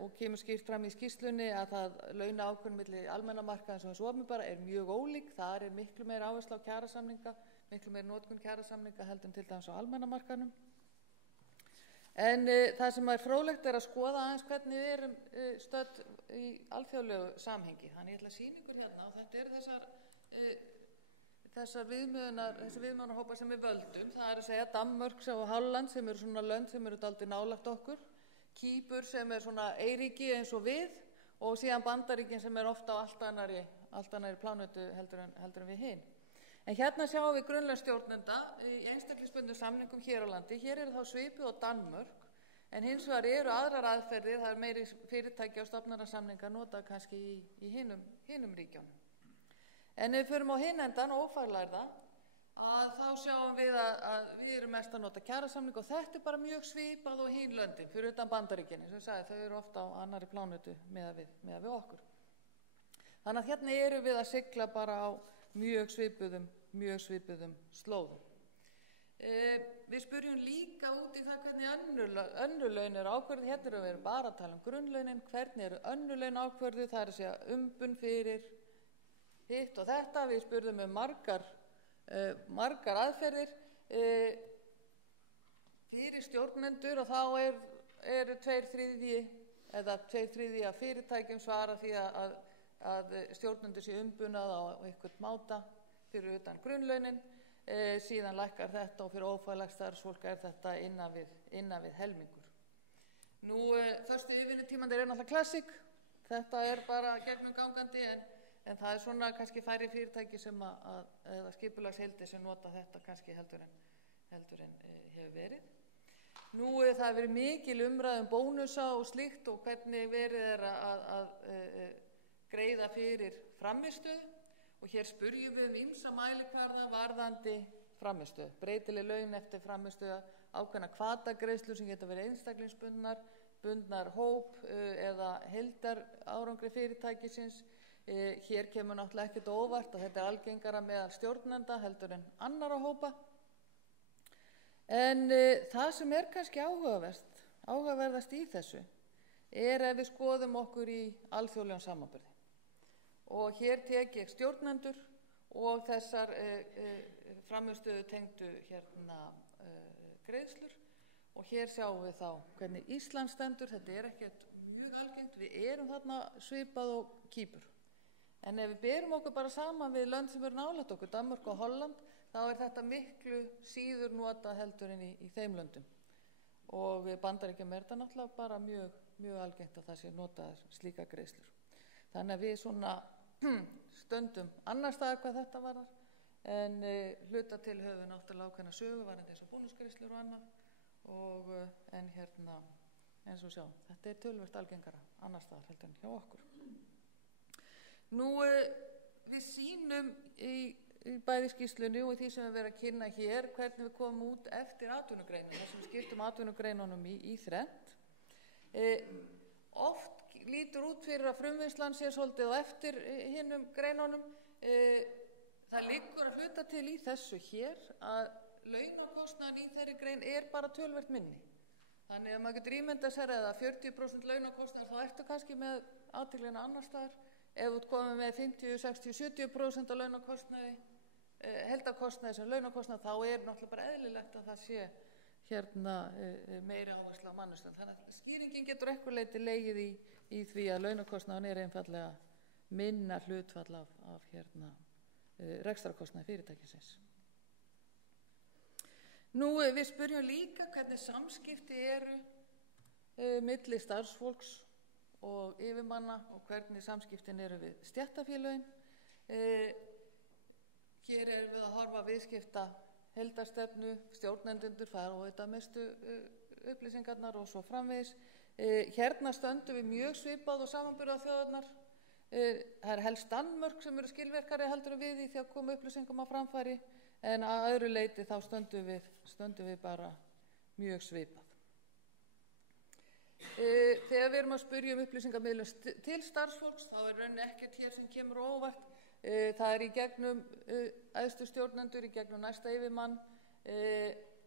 og kemur skýrt fram í skýrslunni að það launaákvörðun milli almenna markaðarins og hins opinbera er mjög ólík. Þar er miklu meira áhersla á kjarasamninga, miklu meira notkun kjarasamninga heldur en til dæmis á almenna markaðnum. En það sem er fróðlegt er að skoða aðeins hvernig við erum stödd í alþjóðlegu samhengi. Þannig ég ætla að sýna ykkur hérna og þetta eru þessar viðmiðunarhópar sem við völdum. Það er að segja Danmörk og Holland sem eru svona lönd sem eru dálítið nálægt okkur, Kýpur sem er svona eyríki eins og við og síðan Bandaríkin sem er ofta á allt annarri plánetu heldur en við hin. En hérna sjáum við grunnlagsstjórnenda í einstaklingsbundnum samningum hér á landi. Hér eru þá Svipuð og Danmörk, en hins vegar eru aðrar aðferðir, það er meiri fyrirtæki og stofnanasamningar notað kannski í hinum ríkjónum. En ef við förum á hinn endan, ófaglærða, að þá sjáum við að við erum mest að nota kjarasamning og þetta er bara mjög svipað og hin löndin, fyrir utan Bandaríkin, eins og ég sagði, þau eru ofta á annarri plánetu miðað við okkur. Þannig að hérna erum við að sigla bara á mjög svipuðum slóðum. Við spurjum líka út í það hvernig önnur laun eru ákvörðuð. Hérna erum við bara að tala um grunnlaunin, hvernig eru önnur laun ákvörðuð, það er að segja umbun fyrir hitt og þetta. Við spurðum margar aðferðir fyrir stjórnendur og þá eru 2/3 eða 2/3 af fyrirtækjum svara því að stjórnendur sé umbunað á einhvern máta fyrir utan grunnlaunin, síðan lækkar þetta og fyrir ófaglært starfsfólk er þetta innan við helmingur. Föstu yfirvinnutímarnir er náttúrulega klassík, þetta er bara gegnum gangandi en það er svona kannski færri fyrirtæki sem eða skipulagsheildir sem nota þetta kannski heldur en hefur verið. Það hefur verið mikil umræða bónusa og slíkt og hvernig verið er að greiða fyrir frammistöðu og hér spurjum við ýmsa mælikvarða varðandi frammistöðu, breytileg laun eftir frammistöðu, ákveðna hvatagreiðslur sem geta verið einstaklingsbundnar hóp eða heildar árangri fyrirtækisins. Hér kemur náttúrulega ekkert óvart að þetta er algengara meðal stjórnenda heldur en annarra hópa. En það sem er kannski áhugaverðast í þessu er ef við skoðum okkur í alþjóðlegum samanburði. Og hér tek ég stjórnendur og þessar frammistöðu tengdu greiðslur og hér sjáum við þá hvernig Ísland stendur. Þetta er ekkert mjög algengt, við erum þarna svipað og Kýpur. En ef við berum okkur bara saman við lönd sem eru nálægt okkur, Danmörk og Holland, þá er þetta miklu síður notað heldur en í þeim löndum. Og við Bandaríkjum er þetta náttúrulega bara mjög algengt að það sé notaðar slíka greiðslur. Þannig að við svona stöndum annar staðar hvað þetta varðar, en hluta til höfum náttúrulega ákveðna sögu varðandi eins og bónusgreiðslur og annað, en eins og sjá, þetta er töluvert algengara annar staðar heldur en hjá okkur. Við sýnum í bæði skýrslunni og í því sem við verðum að kynna hér hvernig við komum út eftir atvinnugreinum, þar sem við skiptum atvinnugreinunum í þrennt. Oft lítur út fyrir að frumvinnslan sé svolítið á eftir hinum greinunum. Það liggur að hluta til í þessu hér að launakostnaðan í þeirri grein er bara töluvert minni. Þannig að maður getur ímyndað sér eða 40% launakostnaðar þá ertu kannski með athyglina annars staðar. Ef þú komið með 50, 60, 70% af launakostnaði, heildarkostnaði sem launakostnaði, þá er náttúrulega bara eðlilegt að það sé meiri áhersla á mannustöðum. Þannig að skýringin getur eitthvað leyti legið í því að launakostnaðan er einfaldlega minna hlutfall af rekstrakostnaði fyrirtækisins. Við spyrjum líka hvernig samskipti eru milli starfsfólks og yfirmanna og hvernig samskiptin eru við stéttarfélögin. Hér erum við að horfa viðskipta heildarstefnu, stjórnendundur fara og þetta mestu upplýsingarnar og svo framvegis. Hérna stöndum við mjög svipað og samanburðar þjóðarnar. Það er helst Danmörk sem eru skilvirkari heldur við í því að koma upplýsingum á framfæri, en að öðru leyti þá stöndum við bara mjög svipað. Þegar við erum að spyrja upplýsingamiðlun til starfsfólks, þá er rauninni ekkert hér sem kemur óvart. Það er í gegnum æðstu stjórnendur, í gegnum næsta yfirmann,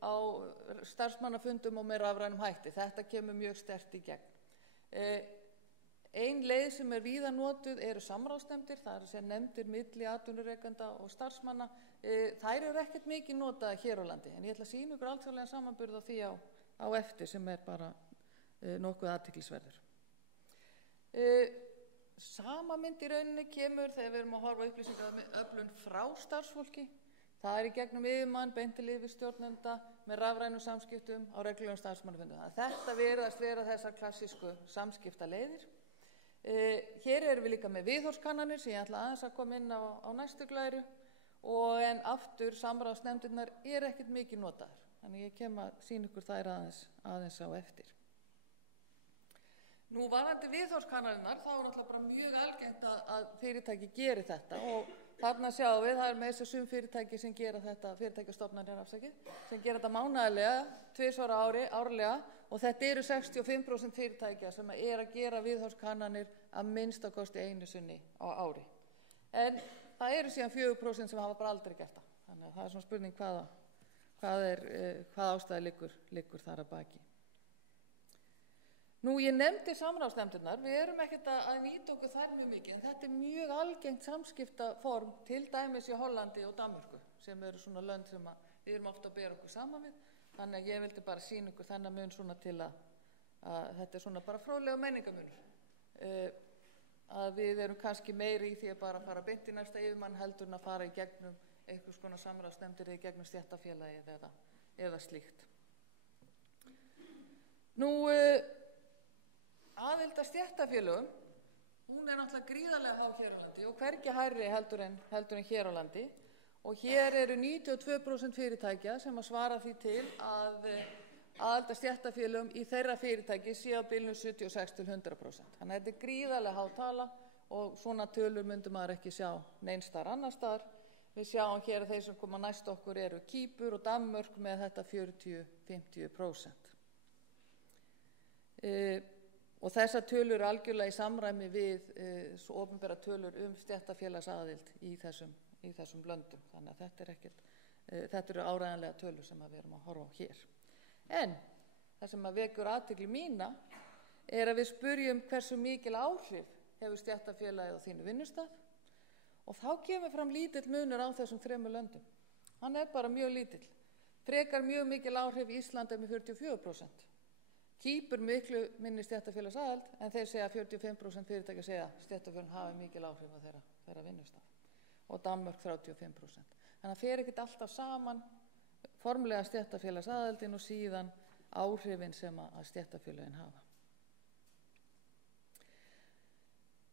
á á starfsmannafundum og með rafrænum hætti. Þetta kemur mjög sterkt í gegn. Ein leið sem víða notuð eru samráðsnefndir, það er að segja nefndir milli atvinnurekenda og starfsmanna. Þær eru ekkert mikið notaðar hér á landi, en ég ætla að sýna ykkur alþjóðlegan samanburð á því á eftir sem bara nokkuð athyglisverður. Sama mynd í rauninni kemur þegar við erum að horfa upplýsingaöflun frá starfsfólki. Það er í gegnum yfirmann, beint til yfirstjórnenda með rafrænum samskiptum á reglulegum starfsmannafundum. Þetta virðast vera þessar klassísku samskiptaleiðir. Hér erum við líka með viðhorfskannanir sem ég ætla aðeins að koma inn á næstu glæru, en aftur samráðsnefndirnar ekkert mikið notaðar. Þannig ég kem að sýna ykkur þær aðeins á eftir. Nú varðandi viðhorfskannanirnar, þá náttúrulega bara mjög algengt að fyrirtæki geri þetta, og þarna sjáum við, það með þessu fyrirtæki sem gera þetta, fyrirtækjastofnanir sem gera þetta mánaðarlega, 2 ári, árlega, og þetta eru 65% fyrirtækja sem að gera viðhorfskannanir að minnsta kosti einu sinni á ári. En það eru síðan 4% sem hafa bara aldrei gert það. Þannig að það svona spurning hvað ástæða liggur þar að baki. Nú, ég nefndi samráðsnefndirnar, við erum ekkert að nýta okkur þær mjög mikið, en þetta mjög algengt samskiptaform, til dæmis í Hollandi og Danmörku, sem eru svona lönd sem við erum ofta að bera okkur saman við. Þannig að ég vildi bara sýna ykkur þennan mun svona til að þetta svona bara fróðlega menningamunur. Að við erum kannski meiri í því að bara fara beint í næsta yfirmann heldur en að fara í gegnum einhvers konar samráðsnefndir eða í gegnum stéttarfélagið eða slíkt. Nú, aðild að stéttarfélögum, hún náttúrulega gríðarlega há hér á landi og hvergi hærri heldur en hér á landi. Og hér eru 92% fyrirtækja sem að svara því til að aðild að stéttarfélögum í þeirra fyrirtæki sé á bilinu 76–100%. Þannig að þetta gríðarlega há tala og svona tölur myndi maður ekki sjá neins staðar annars staðar. Við sjáum hér að þeir sem koma næst okkur eru Kýpur og Danmörk með þetta 40–50%. Og þessar tölur eru algjörlega í samræmi við opinbera tölur stéttarfélagsaðild í þessum löndum. Þannig að þetta eru áreiðanlega tölur sem við erum að horfa á hér. En það sem vekur athygli mína að við spyrjum hversu mikil áhrif hefur stéttarfélagið á þínu vinnustað, og þá kemur fram lítill munur á þessum 3 löndum. Hann bara mjög lítill. Frekar mjög mikil áhrif Ísland með 44%. Kýpur miklu minni stéttarfélagsaðild, en þeir segja 45% fyrirtækja segja stéttarfélagin hafi mikil áhrif á þeirra vinnustað, og Danmörk 35%. Þannig að fer ekkert alltaf saman formlega stéttarfélagsaðildin og síðan áhrifin sem að stéttarfélagin hafa.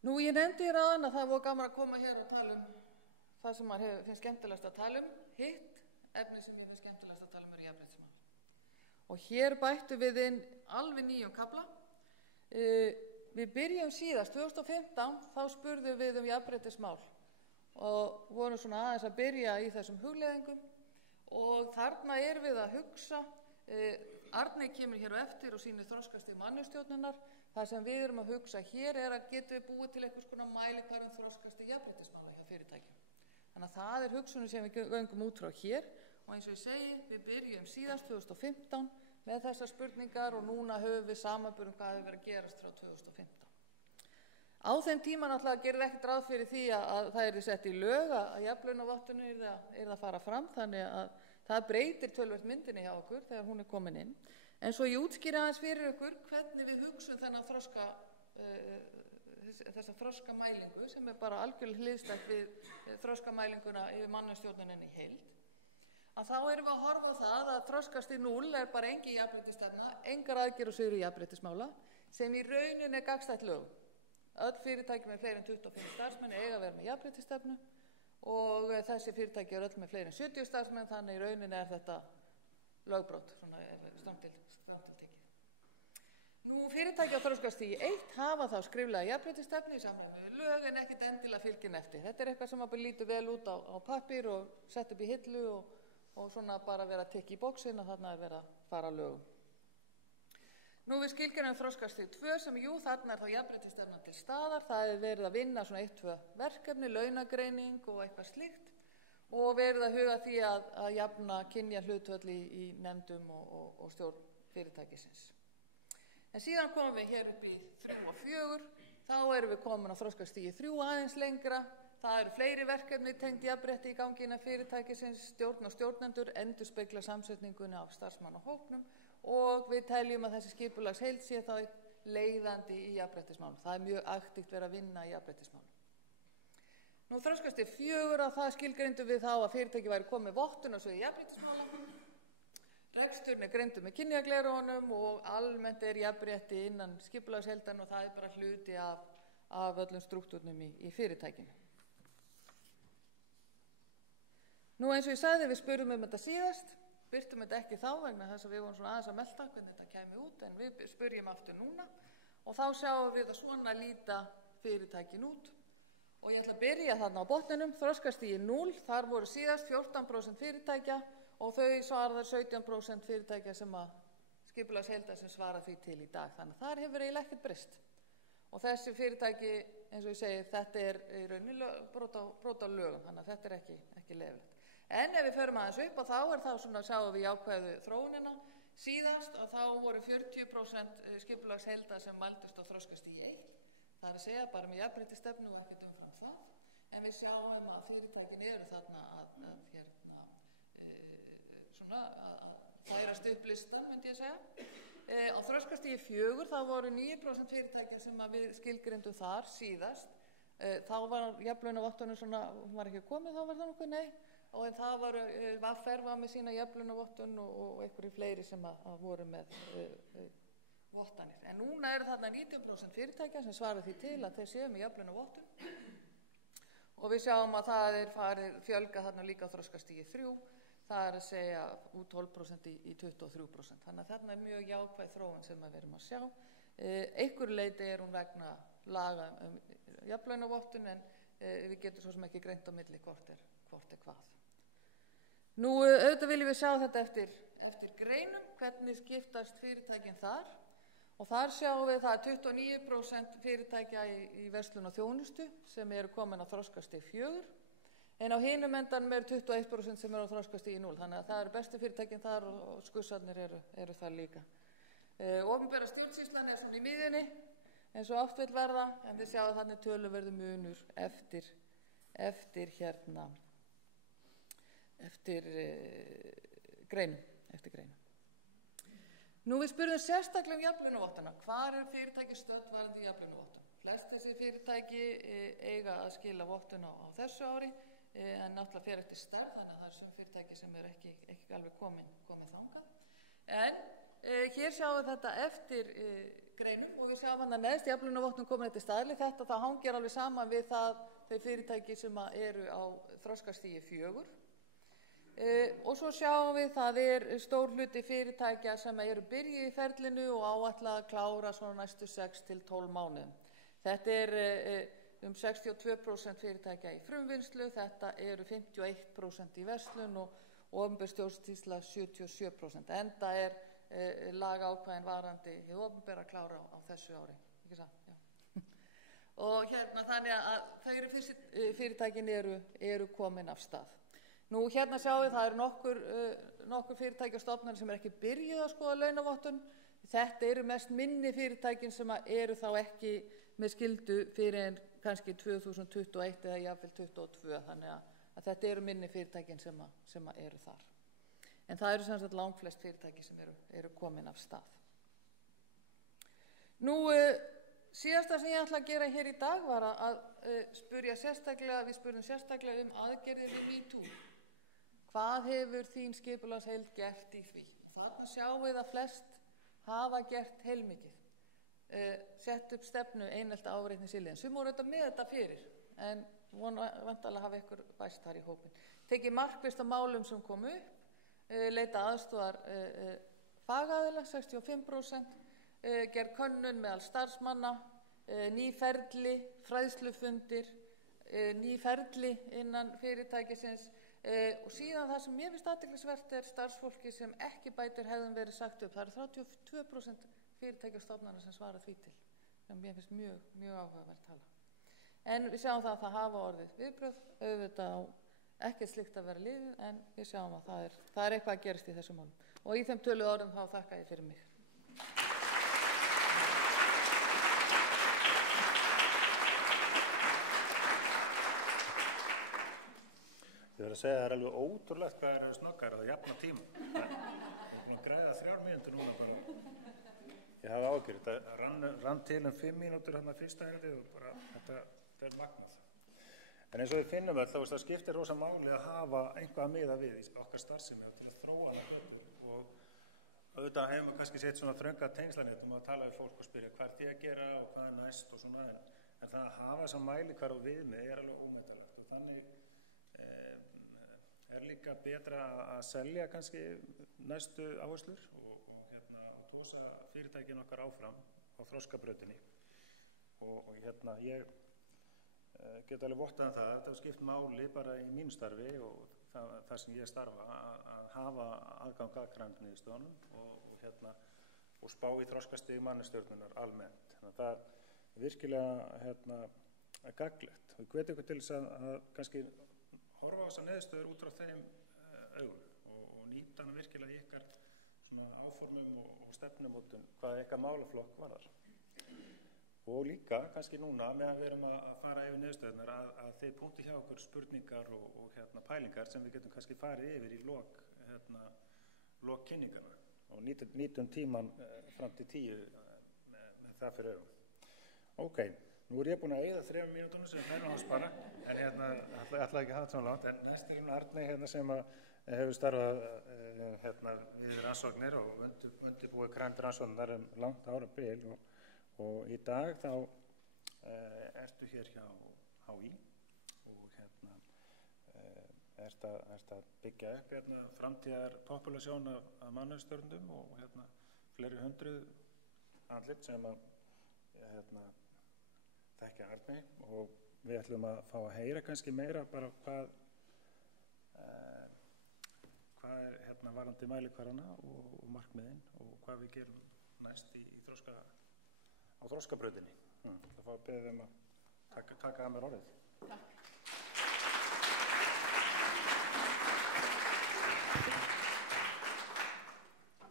Nú, ég nefndi þér áðan að það voru gaman að koma hér og tala það sem maður finnst skemmtilegast að tala hitt efni sem ég finnst skemmtilegast að tala jafnréttismál. Og hér bættu við inn alveg nýjum kafla. Við byrjum síðast, 2015, þá spurðum við jafnréttismál og vorum svona aðeins að byrja í þessum hugleiðingum, og þarna erum við að hugsa. Arney kemur hér á eftir og sýnir þroskastig mannustjórnunar. Það sem við erum að hugsa hér að getum við búið til einhvers konar mælikvarða þroskastig jafnréttismála hjá fyrirtækjum. Þannig að það hugsunin sem við göngum út frá hér, og eins og ég segi, við byrjum síðast 2015 með þessar spurningar, og núna höfum við samanburðum hvað hefur verið að gerast frá 2015. Á þeim tíma náttúrulega gerði ekkert ráð fyrir því að það yrði sett í lög að jafnlaunavottun yrði að fara fram, þannig að það breytir töluvert myndinni hjá okkur þegar hún komin inn. En svo ég útskýri aðeins fyrir ykkur hvernig við hugsum þennan þessa þroskamælingu sem bara algjörlega hliðstætt við þroskamælinguna yfir mannustjórnuninni í heild. Að þá erum við að horfa á það að þroskastig 0 bara engin jafnréttisstefna, engar aðgerðir á sviði jafnréttismála, sem í rauninni gagnstætt lögum. Öll fyrirtæki með fleiri en 25 starfsmenn eiga að vera með jafnréttisstefnu, og þessi fyrirtæki öll með fleiri en 70 starfsmenn, þannig í rauninni þetta lögbrot, svona stramtiltekið. Nú, fyrirtæki á þroskastigi 1 hafa þá skriflega jafnréttisstefnu í samræmi við lög, en ekkert endilega fylgin eftir. Þetta eitthvað sem bara lítur vel út á pappír og sett upp í hillu og svona bara vera að tikka í bóksinn, og þarna verið að fara lögum. Nú, við skilgreinum þroskastig 2 sem þarna þá jafnréttisstefnan til staðar. Það verið að vinna svona 1-2 verkefni, launagreining og eitthvað slíkt, og verið að huga því að jafna kynja hlutföll í nefndum og stjórn fyrirtækisins. En síðan komum við hér upp í 3 og 4, þá erum við komin á þroskastigi 3 aðeins lengra. Það eru fleiri verkefni tengt jafnrétti í gangi innan fyrirtækisins, stjórn og stjórnendur endurspegla samsetninguna af starfsmannahópnum og við teljum að þessi skipulagsheild sé þá leiðandi í jafnréttismálum. Það er mjög aktíft verið að vinna í jafnréttismálum. Nú þroskastig 4 að það skilgreindu við þá að fyrirtæki væri komið vottun á sviði jafnréttismála. Reksturinn er greindur með kynjaglerunum og almennt er jafnrétti innan skipulagsheildan og það er bara hluti af öllum struktúrnum í fyrirtækinu. Nú eins og ég sagði, við spurðum þetta síðast, birtum þetta ekki þá vegna þess að við vorum svona aðeins að melta hvernig þetta kæmi út, en við spurjum aftur núna og þá sjáum við að svona líta fyrirtækin út. Og ég ætla að byrja þarna á botninum, þroskastigi 0, þar voru síðast 14% fyrirtækja og þau svaraði 17% fyrirtækja sem að skipulagsheildar sem svara því til í dag. Þannig að þar hefur eiginlega ekkert breyst. Og þessi fyrirtæki, eins og ég segi, þetta er í rauninni brot á lögum, þannig að þetta er ekki leyfilegt. En ef við förum aðeins upp og þá er þá svona, sjáum við jákvæðu þróunina, síðast og þá voru 40% skipulagsheildar sem mældust á þroskastigi 1. Það er að segja bara með jafnréttisstefnu og ekkert umfram það. En við sjáum að fyrirtækin eru þarna að færast upp listan, myndi ég segja. Á þroskastigi 4 þá voru 9% fyrirtækja sem við skilgreindum þar síðast. Þá var jafnlaunavottunin svona, hún var ekki komið, þá var það nokkuð nei. Og en það var VR var með sína jafnlaunavottun og einhverju fleiri sem að voru með vottanir. En núna eru þarna 90% fyrirtækja sem svara því til að þeir séu með jafnlaunavottun. Og við sjáum að það er farið fjölga þarna líka á þroskastigi 3. Það er að segja úr 12% í 23%. Þannig að þarna er mjög jákvæð þróun sem við erum að sjá. Einhverju leyti er hún vegna laga jafnlaunavottun en við getum svo sem ekki greint á milli hvort er hvað. Nú auðvitað viljum við sjá þetta eftir greinum, hvernig skiptast fyrirtækin þar og þar sjáum við það 29% fyrirtækja í verslun og þjónustu sem eru komin á þroskastig 4 en á hinum endanum eru 21% sem eru á þroskastigi 0 þannig að það eru bestu fyrirtækin þar og skussarnir eru þar líka. Opinbera stjórnsýslan er svona í miðjunni eins og oft vill verða en við sjáum þannig töluverður munur eftir greinum. Nú við spurðum sérstaklega jafnlaunavottana. Hvar er fyrirtæki stödd varðandi jafnlaunavottun? Flest þessi fyrirtæki eiga að skila vottun á þessu ári en náttúrulega fer eftir stærð þannig að það er sum fyrirtæki sem er ekki alveg komin þangað. En hér sjáum við þetta eftir greinum og við sjáum hann að neðst jafnlaunavottun komin eftir staðli. Þetta það hangir alveg saman við þau fyrirtæki sem eru á þroskastigi 4. Og svo sjáum við það er stór hluti fyrirtækja sem eru byrjuð í ferlinu og áætlað að klára svona næstu 6 til 12 mánuðum. Þetta er 62% fyrirtækja í frumvinnslu, þetta eru 51% í verslun og opinber stjórnsýsla 77%. Enda er lagaákvæðin varandi hið opinbera að klára á þessu ári. Ekki satt? Já. Og þannig að þau fyrirtækin eru komin af stað. Nú hérna sjáum við það eru nokkur fyrirtæki og stofnanir sem ekki byrjuð að skoða launavottun. Þetta eru mest minni fyrirtækin sem eru þá ekki með skyldu fyrir en kannski 2021 eða jafnvel 2022 þannig að þetta eru minni fyrirtækin sem eru þar. En það eru sem sagt langflest fyrirtæki sem eru komin af stað. Nú síðasta sem ég ætla að gera hér í dag var að við spurðum sérstaklega aðgerðir við MeToo. Hvað hefur þín skipulagsheild gert í því? Þarna sjáum við að flest hafa gert heilmikið. Sett upp stefnu einelta áreitnisíliðin. Sum voru þetta með þetta fyrir, en vantarlega hafa ykkur bæst þar í hópin. Tekið markvisst á málum sem komu upp, leita aðstoðar fagaðila, 65%, gerð könnun meðal starfsmanna, ný ferli, fræðslufundir, ný ferli innan fyrirtækisins og síðan það sem mér finnst athyglisvert er starfsfólki sem ekki bætir hefðum verið sagt upp. Það eru 32% fyrirtækjastofnana sem svara því til. Mér finnst mjög áhugaverð tala. En við sjáum það að það hafa orðið viðbrögð auðvitað ekkert slikt að vera liðið, en við sjáum að það er eitthvað að gerast í þessum málum. Og í þeim töluðu orðum þá þakka ég fyrir mig. Ég verð að segja að það er alveg ótrúlegt hvað eru snöggar að jafna tíma. Ég er búin að græða 3 mínútur núna bara. Ég hafa ágjörð, þetta rann til 5 mínútur hérna fyrsta erði og bara þetta er magnað. En eins og við finnum öll, þá skiptir rosa máli að hafa einhvað að miða við í okkar starfsemi til að þróa hana. Og auðvitað hefum við kannski sett svona þrönga tengslanett að tala við fólk og spyrja hvað þið að gera og hvað er næst og svona. En það að hafa þessa mælikvarða og viðmið er alveg ómetanlegt. Og þannig er líka betra að selja kannski næstu áherslur og tósa fyrirtækin okkar áfram á þroskabrautinni. Og ég get alveg vottað það, þetta er skipt máli bara í mínu starfi og það sem ég starfa að hafa aðgang að grænniðstöðunum og spá í þroskastig mannastjórnunar almennt. Þannig að það er virkilega gagnlegt. Og ég hveti ykkur til þess að kannski horfa á þessar niðurstöður út frá þeim augum og nýta hana virkilega í ykkar áformum og stefnumótun hvað ykkar málaflokk varðar. Og líka, kannski núna, meðan við erum að fara yfir niðurstöðunar, að þeir punkti hjá okkur spurningar og pælingar sem við getum kannski farið yfir í lok kynningarna og nýtum tíman fram til 10 með það fyrir augum. Ok, nú er ég búin að eyða 3 mínútunum sem er að spara, en ætla ekki að hafa þetta svona langt, en næst er Arney sem hefur starfað við rannsóknir og undirbúið grænrannsóknar langt árabil og í dag þá ertu hér hjá HÍ og ert að byggja upp framtíðar populasjón af mannauðsstörnum og fleiri 100 andlit sem að þekkja Arney og við ætlum að fá að heyra kannski meira bara hvað er varandi mælikvarðana og markmiðin og hvað við gerum næst á þroskabrautinni. Það fá að beða að taka að mér orðið. Takk.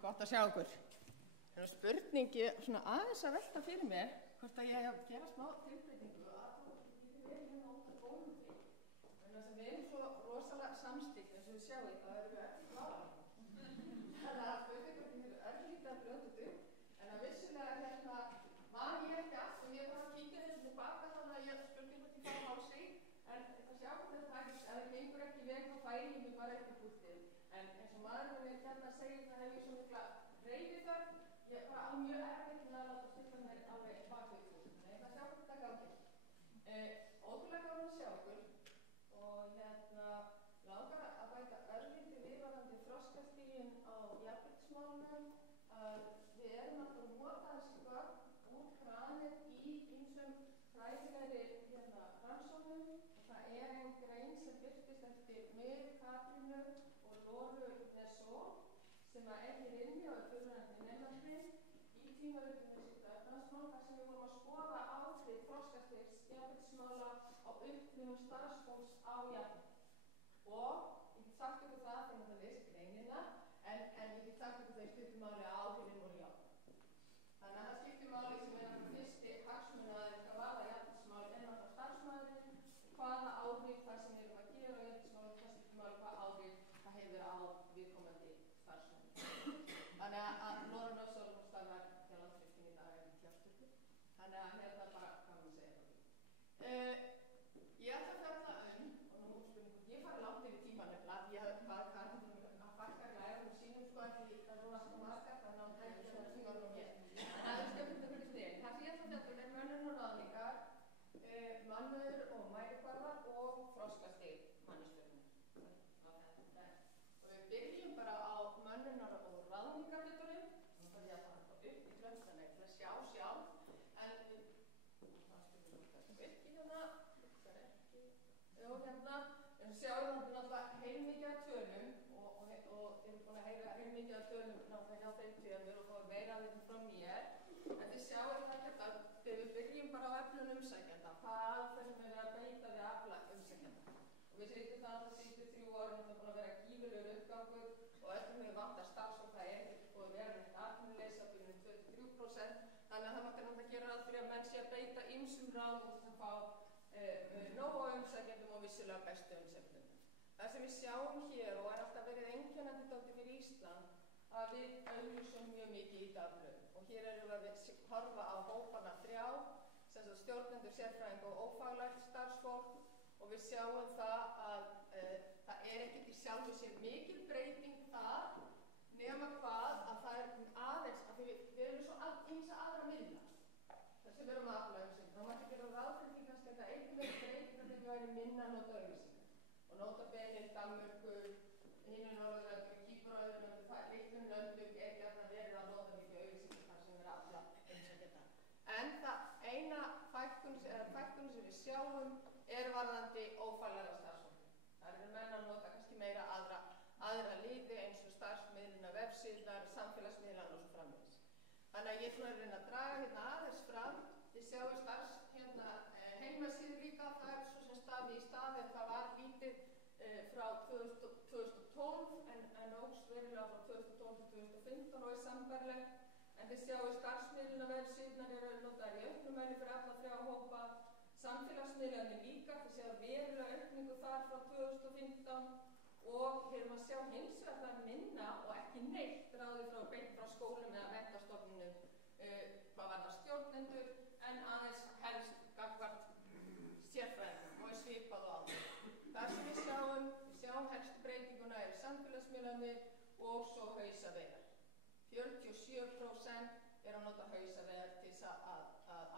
Gott að sjá okkur. Það er spurningi svona aðeins að velta fyrir mér hvort að ég hef að gera smá tilbreytingu að þú getur verið hérna út af bónum því. Þannig að við erum svo rosalega samstillt eins og við sjáum það erum við öll klára. Þannig að spurningum er örlítið að brjóta upp en að vissulega man ég ekki allt og ég var að kíkja þessu tilbaka þannig að ég spurði hvort ég fá hálsi en það sjá hvernig það takist ef það gengur ekki veg þá færi ég mig bara ekki bútið en eins og maðurinn minn segir það hef ég svo mikla hreyfiþörf ég var á mjög erfitt með að láta stilla mér alveg bak við þú en ég ætla að sjá hvernig það gangi ótrúlega gaman að sjá okkur og langar að bæta örlítið viðvarandi þroskastigin á jafnréttismálunum að við erum að nota þessi gögn úr kranið í ýmsum fræðilegri rannsóknum og það er ein grein sem birtist eftir mig, Katrínu og Lóru Dessó sem er hér inni og er fyrrverandi nemandi í tímaritinu sitt efnahagsmál þar sem við vorum að skoða áhrif þroskastigs jafnréttismála á upplifun starfsfólks á jafnrétti og ég get sagt ykkur það þegar það lest greinina en ég get sagt ykkur það í stuttu máli að áhrifin voru jákvæð. Þannig að það skiptir máli sem er náttúrulega fyrsti hagsmunaaðili hvað varðar jafnréttismál er náttúrulega starfsmaðurinn, hvaða áhrif það sem við erum að gera á jafnréttismálum, það skiptir máli hvaða áhrif það hefur á viðkomandi starfsmenn. Þannig að Lóra Dessó starfar hjá Landsvirkjun í dag en kjörstyrkur. Þannig að bara hvað maður segja frá því. Ég ætla að fjalla og nú spurningu, ég fari langt yfir tíma nefnilega, ég hef hvað Katrínu að bakka glæður og sínum sko ekki það er rosa margar þannig að það er ekki það tíma frá mér. Það er skemmtilegt fyrir stegin. Það sem ég ætla að fjalla er mönnun og ráðningar, mannauður og mælikvarðar og þroskastig mannastjórnunar. Og við byrjum bara á mönnunar og ráðningarhlutunum. Nú þarf ég að fara upp í klönd þannig að það sjá sjálf. En það spilur þetta ekki hérna. Það er ekki. Jó hérna. En sjáum þetta náttúrulega heilmikið af tölum og ég er búin að heyra heilmikið af tölum náttúrulega hjá þeim tölur og þá er meira af þetta frá mér. En þið sjáum það hérna þegar við byrjum bara á öflun umsækjenda. Hvað aðferðum við að beita við að afla umsækjenda. Og við sýtum það að það sýtum vissulega bestu umsækjendum. Það sem við sjáum hér og alltaf verið einkennandi dálítið fyrir Ísland að við auglýsum mjög mikið í dagblöðum. Og hér erum við að horfa á hópana 3, sem sagt stjórnendur, sérfræðinga og ófaglært starfsfólk, og við sjáum það að það ekkert í sjálfu sér mikil breyting þar, nema hvað að það aðeins, að við erum svo ýmsa aðra miðla þar sem við erum að afla umsækjendum. Það mætti gera ráð fyrir því kannski að þetta einhverjum breytingar þegar við væri minna að nota auglýsingar. Og nota bene Danmörku, hinum Norðurlöndum, Kýpur og öðrum litlum löndum gjarnan verið að nota mikið auglýsingar þar sem við erum að afla umsækjenda. En það eina fækkun sem við sjáum varðandi ófaglæra starfsfólk. Það eru menn að nota kannski meira aðra liði eins og starfsmiðluna, vefsíðnar, samfélagsmiðlar og svo framvegis. Þannig að ég er að reyna að draga aðeins fram. Þið sjáum heimasíðu líka, það er svo sem staði í stað en það var lítið frá 2012 en ógst verulega frá 2012 til 2015 og er sambærileg. En þið sjáum starfsmiðluna, vefsíðnar eru notaðar í auknum mæli fyrir alla 3 hópa. Samfélagsmiðlarnir líka, þið sjáum verulega aukningu þar frá 2015 og hér maður sjá hins vegar það minna og ekki neitt ráðið beint frá skólum eða menntastofnunum hvað varðar stjórnendur en aðeins helst gagnvart sérfræðingum og er svipað og áður. Það sem við sjáum helst breytinguna eru samfélagsmiðlarnir og svo hausaveiðar. 47% er að nota hausaveiðar til þess að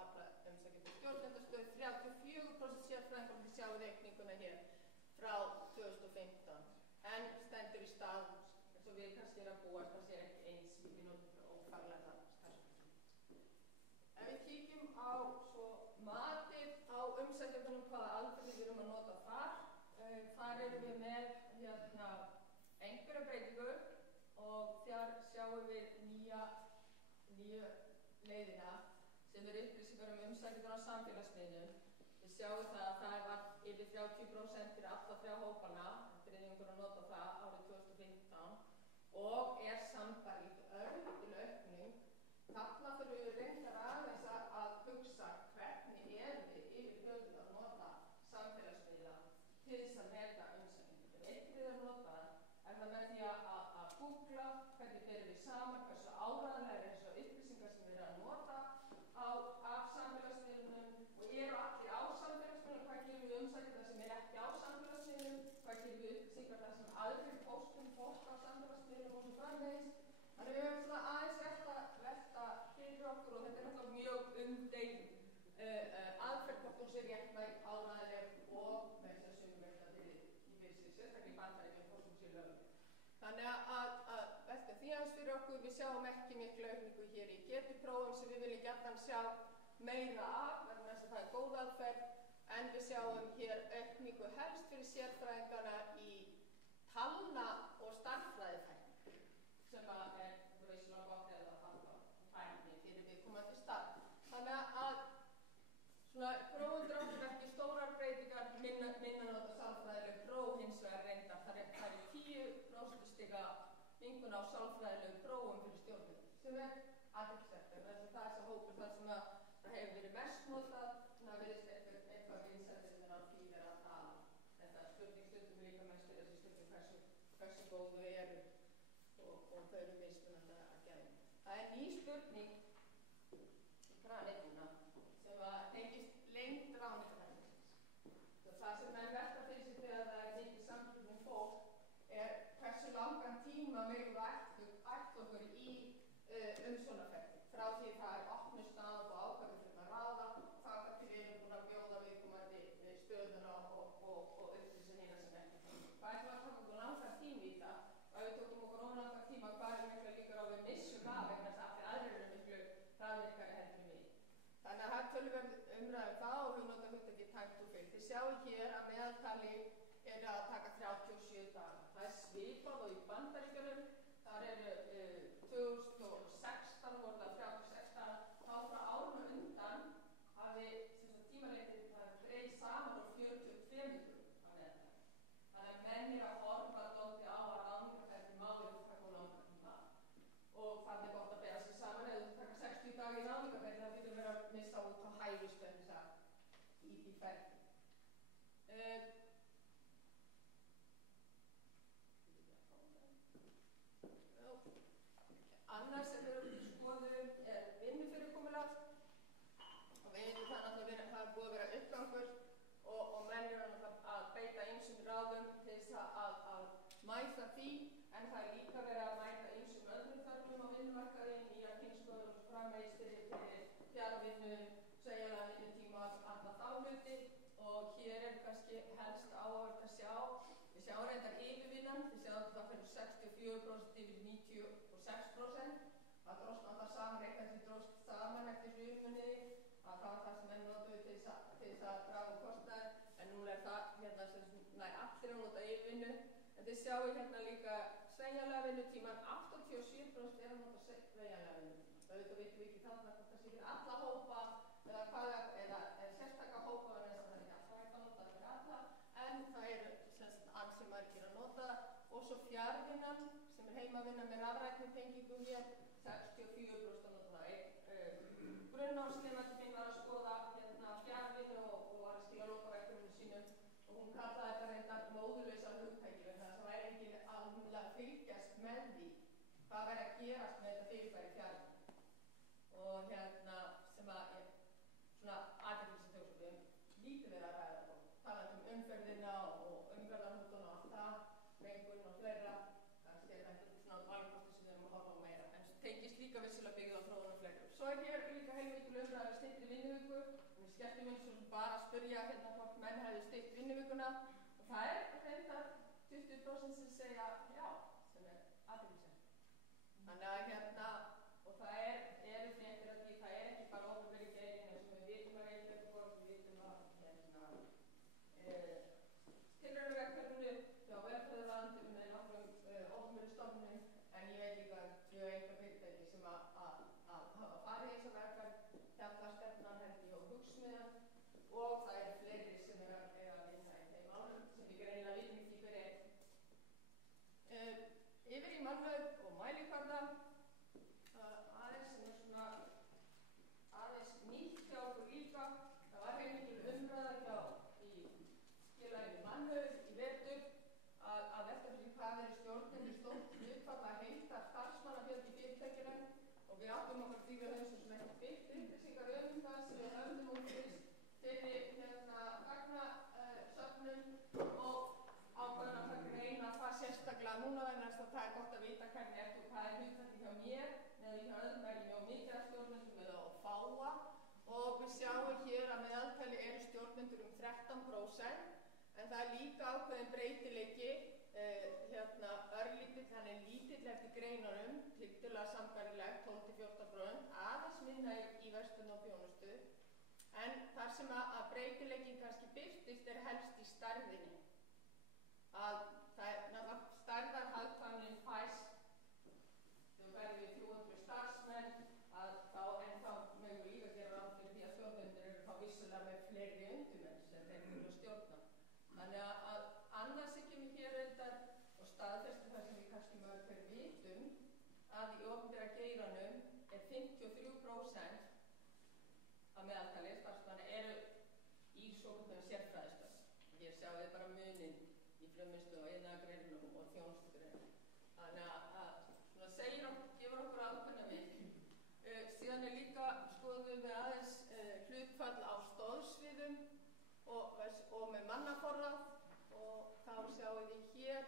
afla umsækjendur stjórnendastöð, 34% sérfræðingar, þið sjáum aukninguna hér frá 2015. En stendur í stað, eins og við kannski erum að búast, það sé ekki eins í notum ófaglæra starfsfólki. Ef við kíkjum á svo matið á umsækjendunum hvaða aðferðir við erum að nota þar erum við með einhverja breytingu og þar sjáum við nýju leiðina sem upplýsingar umsækjendur á samfélagsmiðlum. Við sjáum það að það var yfir 30% fyrir alla 3 hópana, þriðjungur að nota það árið 2015 og er sambærilegt örlítil aukning. Þarna þurfum við reyndar aðeins að hugsa hvernig við yfir höfuð að nota samfélagsmiðla til þess að meta umsækjendur. Eitt við að nota er það með því að googla hvernig berum við saman, hversu áreiðanlegar er þessu upplýsingar sem við erum að nota af samfélagsmiðlunum og eru allir á samfélagsmiðlunum, hvað gerum við umsækjenda sem ekki á samfélagsmiðlunum, hvað gerum við upplýsingar þar sem aðrir posta á samfélagsmiðlunum og svo framvegis. Þannig við höfum svona aðeins velta fyrir okkur og þetta er náttúrulega mjög umdeild aðferð hvort hún sé réttmæt, áreiðanleg og með þess að sumum velta fyrir sig, sérstaklega í Bandaríkjunum hvort hún sé lögleg. Þannig að velta því aðeins fyrir okkur, við sjáum ekki miklu aukningu hér í getuprófum sem við viljum gjarnan sjá meira af, vegna þess að það er góð aðferð, en við sjáum hér aukningu helst fyrir sérfræðingana í talna- og stærðfræðifræði, sem er vissulega gott eða fækni fyrir viðkomandi starf. Þannig að svona prófum dráttur ekki stórar breytingar, minna nota sálfræðileg próf hins vegar reyndar. Það er 10% stiga minnkun á sálfræðilegum prófum fyrir stjórnendur, sem er athyglisvert, vegna þess að það er sá hópur þar sem það hefur verið mest notað, þannig að virðist eitthvað vinsældir þegar hann þýðir að tala. Þetta spurning stundum líka mest fyrir þessi stundum hversu góð þau eru og þau eru mismunandi að gera. Það er ný spurning í kranituna sem tengist lengd ráðningarferlisins. Það sem menn velta fyrir sig þegar það er mikið samfélagum fólk er hversu langan tíma megum við ætla okkur í umsóknarferli. Frá því það er opnu stað og ákvæði fyrir að ráða og það til við erum búin að bjóða viðkomandi stöðuna og upplýsa hina sem ekki. Hvað er það að taka okkur langan tíma í það? Og ef við tókum okkur langan tíma, hvað er miklu líkur á við missum af vegna þess að allir aðrir eru miklu hraðvirkari heldur en við. Þannig að það tölum umræðum það og við notum hugtakið time to fill. Þið sjáum hér að meðaltali er að taka 37 daga. Það er svipað og í Bandaríkjunum. Þar eru 2016 voru það 36 daga. Þá frá árinu undan hafi tímalengdin dreifst saman úr 42 vikum á meðaltali. Þannig að menn eru að horfa dálítið á að ráðningarferli má taka langan tíma. Og það er gott að bera sig saman. Ef þú taka 60 daga í ráðningarferli þá getur verið að missa út á hægustöðum í ferli. mæta því, en það er líka verið að mæta ýmsum öðrum þörfum á vinnumarkaði, nýja kynslóðum og framvegis fyrir fjarvinnu, sveigjanlegan vinnutíma, alla þá hluti, og hér er kannski helst áhugavert að sjá, við sjáum reyndar yfirvinnan, þið sjáum það fyrir 64% yfir 96%, það dróst alltaf saman, eitthvað sem dróst saman eftir hruninu, að það var það sem menn notuðu til þess að draga kostnaði, en núna er það hérna sem nær allir að nota yfirvinnu, en þið sjáu hérna líka sveigjanlega vinnutíman, 87% er að nota sveigjanlega vinnutíman. Það vitum við ekki þarna hvort það sé fyrir alla hópa eða sérstaka hópa, en það er ekki alltaf hægt að nota fyrir alla, en það eru ansi margir að nota, og svo fjarvinnan sem er heimavinna með rafrænni tengingu hér, 64% að nota það. Grunnnámsnemandi minn var að skoða hérna fjarvinnu og var að skila lokaverkefninu sínum, og hún kallaði þetta reyndar móðurlausa hugtæki, en það var enginn almennilega að fylgjast með því hvað verið að gerast með þetta fyrirbæri fjarvinnu. Og hérna sem að er svona athyglisvert lítið verið að ræða og talandi umferðina og umferðarhnútana og allt það, mengun og fleira, kannski er þetta svona valkostur sem við erum að horfa á meira, en tengist líka vissilega byggð á þróun og fleira. Svo er hér líka heilmikil umræða við styttri vinnuviku, og við skelltum eins og bara að spyrja hérna hvort menn hefði stytt vinnuvikuna, og það er reyndar 20% sem segja já, sem er athyglisvert. Þannig að hérna, og það eru fréttir af því, það er ekki bara opinberi geirinn, eins og við vitum að Reykjavíkurborg, við vitum að tilraunaverkefninu hjá velferðarráðuneytinu með nokkrum opinberum stofnunum, en ég veit líka tvö einkafyrirtæki sem að hafa farið í þessa vegferð, Hjallastefnan held ég og Hugsmiðjan, og það eru fleiri sem er að vinna í þeim málum sem við greinilega vitum ekki hver er. Yfir í mannlaug og mælikvarða, aðeins sem er svona aðeins nýtt hjá okkur líka, það var heilmikil umræða í félaginu Mannlaug í vetur að velta fyrir hvað verið stjórnendur stórt hlutfall að heildar starfsmannafjöldi í fyrirtækinu, og við áttum okkur því við höfum sem ekki byggt upplýsingar það sem við höfðum út fyrir gagnasöfnum, og ákveðum að það greina það sérstaklega núna, en það er gott að vita hvernig eftir og hvað er hlutfallið hjá mér eða hjá öðrum er mjög mikið af stjórnendum eða fáa, og við sjáum hér að meðaltali eru stjórnendur 13%, en það er líka ákveðin breytileiki, örlítill, hann er lítill eftir greinunum, tiltölulega sambærileg, 12-14%, aðeins minna í verslun og þjónustu, en þar sem að breytileikin kannski birtist er helst í stærðinni. Að stærðarhagkvæmnin fæst, þegar verðum við 300 starfsmenn, en þá mögum við líka gera ráð fyrir því að stjórnendur eru þá vissulega með fleiri undirmenn sem þeir eru að stjórna. Þannig að annars sem kemur hér reyndar og staðfestir það sem við kannski mörg hver vitum, að í opinbera geiranum er 53% að meðaltali starfsmanna eru í svokölluðum sérfræðistörfum. Hér sjáum við bara munin í frumvinnslu og iðnaðargreinum og þjónustugreinum. Þannig að svona gefur okkur ákveðna mynd. Síðan er líka skoðum við aðeins hlutfall á stóðsviðum og með mannaforráð, og þá sjáum við hér,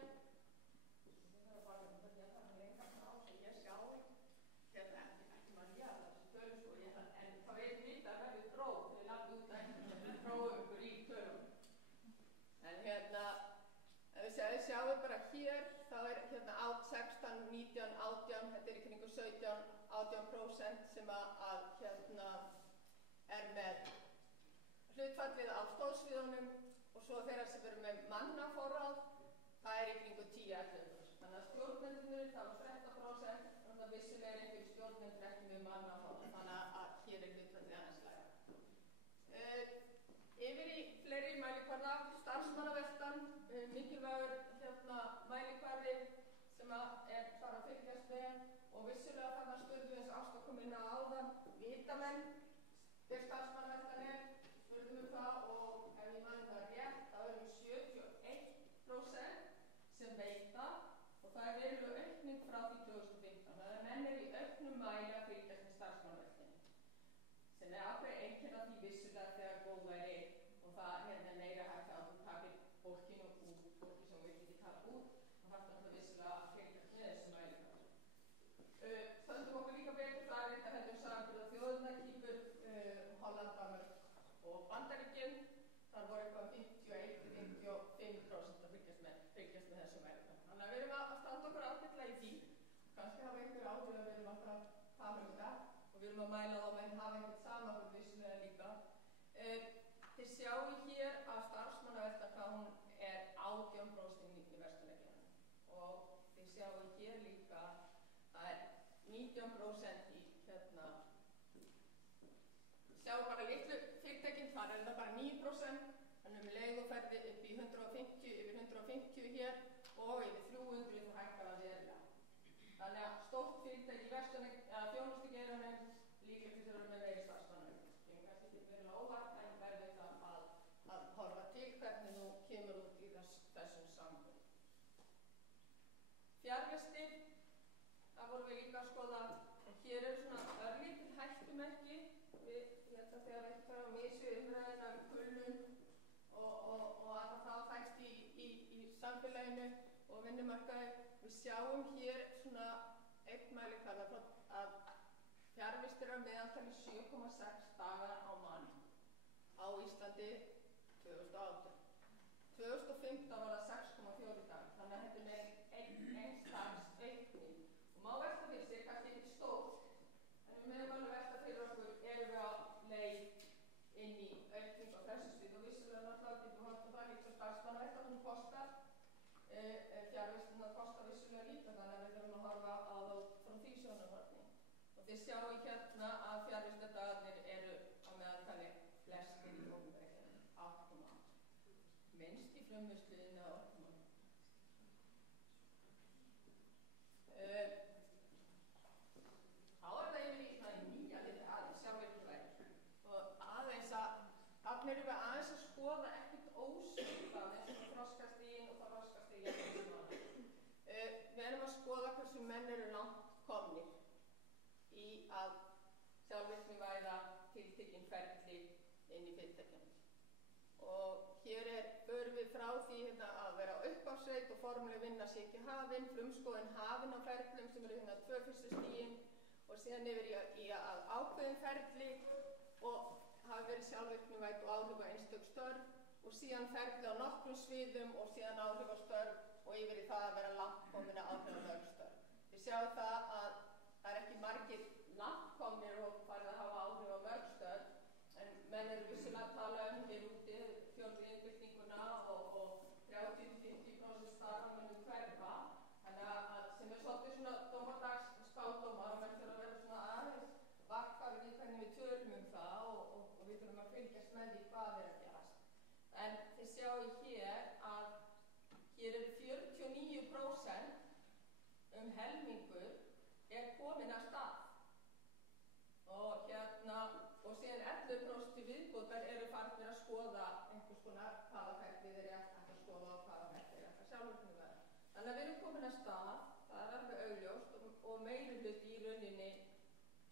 en þá er vita að verður próf, við lafum út að prófum ykkur í tölum. En ef við sjáum bara hér, þá er 16, 19, 18, þetta er í kringu 17-18% sem er með hlutfallið á stóðsviðunum, og svo þeirra sem eru með mannaforráð, það er í kringu 10-11%. Þannig að stjórnendurnir, það var 13%, þannig að vissilega er einhver stjórnendur ekki með mannaforráð, þannig að hér er hlutfallið aðeins lægra. Yfir í fleiri mælikvarða, starfsmannaveltan, mikilvægur mælikvarði sem er þar að fylgjast með, og vissilega þarna spurðum við eins Ásta kom inn á áðan, vita menn hver starfsmannaveltan er, spurðum við það, og ef ég man það rétt, þá erum við 71% sem veita, og það er veruleg aukning frá því 2015. Þannig að menn eru í auknum mæli að fylgjast með starfsmannaveltinni, sem er þurfum að mæla þá menn hafa einhvern samanburð vissulega líka. Þið sjáu hér að starfsmannavelta hvað hún er 18% í verslunargeiranum og þið sjáu hér líka að 19% í sjáu bara litlu fyrirtækin, þar er það bara 9%, þannig um leið og ferði upp í 150, yfir 150 hér og yfir 300 þá hækkar það verulega. Þannig að stórt fyrirtæki í þjónustugeiranum líka til þess að með meiri starfsmanna. Ég kannski ekki verulega óvart en verður það að horfa til hvernig þú kemur út í þessum sambund. Fjarvistir, það vorum við líka að skoða, og hér eru svona örlítil hættumerki. Þegar við förum vísu umræðina kulnun og að það þægst í samfélaginu og vinnumarkaði. Við sjáum hér svona eitt mælikvarða að fjarvistir á meðaltali 7,6 dagar á mann á Íslandi 2018. 2015 var það 6,4 dagar, þannig að þetta er eins dags aukning. Og má velta fyrir sig, kannski ekki stórt, en við meðum alveg velta fyrir okkur, erum við á leið inn í aukning á þessu svið og vissulega náttúrulega getum við horft á það líka svo starfsmannavelta hún kostar, fjarvistirna kostar vissulega líka þannig að við þurfum að horfa á þá frá því sjónarhorni. Og þið sjáu hérna að fjarvistardagarnir eru á meðaltali flestir í opinbera geiranum, 8,8. Minnst í frumvörsluðinni á orkumálum. Þá er það yfir í nýja liði aðeins sjálfvirknivæði og aðeins að þarna erum við aðeins að skoða ekkert ósvipað eins og þroskastigin og þroskastigin. Við erum að skoða hversu menn eru langt komnir í að sjálfvirknivæða tiltekin ferli inn í fyrirtækjum. Og hér förum við frá því að vera á uppáhaldsreit og formuleg vinna sé ekki hafin, frumskoðun hafin á ferlum sem eru 2 fyrstu stigin og síðan yfir í að ákveðin ferli og hafi verið sjálfvirknivædd og áhrif á einstök störf og síðan ferli á nokkrum sviðum og síðan áhrif á störf og yfir í það að vera langt komin að áhrif á mörg störf. Við sjáum það að það er ekki margir langt komnir og farið að hafa áhrif á mörg störf en menn eru vissulega að tala hér úti fjórðu iðnbyltinguna og 30-50% starfa munum hverfa þannig að sem er svolítið svona dómardags spádómar og menn þurfa að vera svona aðeins varkari við hvernig við tölum það og við þurfum að fylgjast með því hvað er að gerast. En þið sjáu hér að hér eru 49% helmingur er komin að stað og síðan 11% til viðbótar eru farnir að skoða einhvers konar hvaða ferli þeir eru að skoða og hvaða ferli þeir eru að sjálfvirknivæða. Þannig að við erum komin að stað, það er alveg augljóst og meiri hluti í rauninni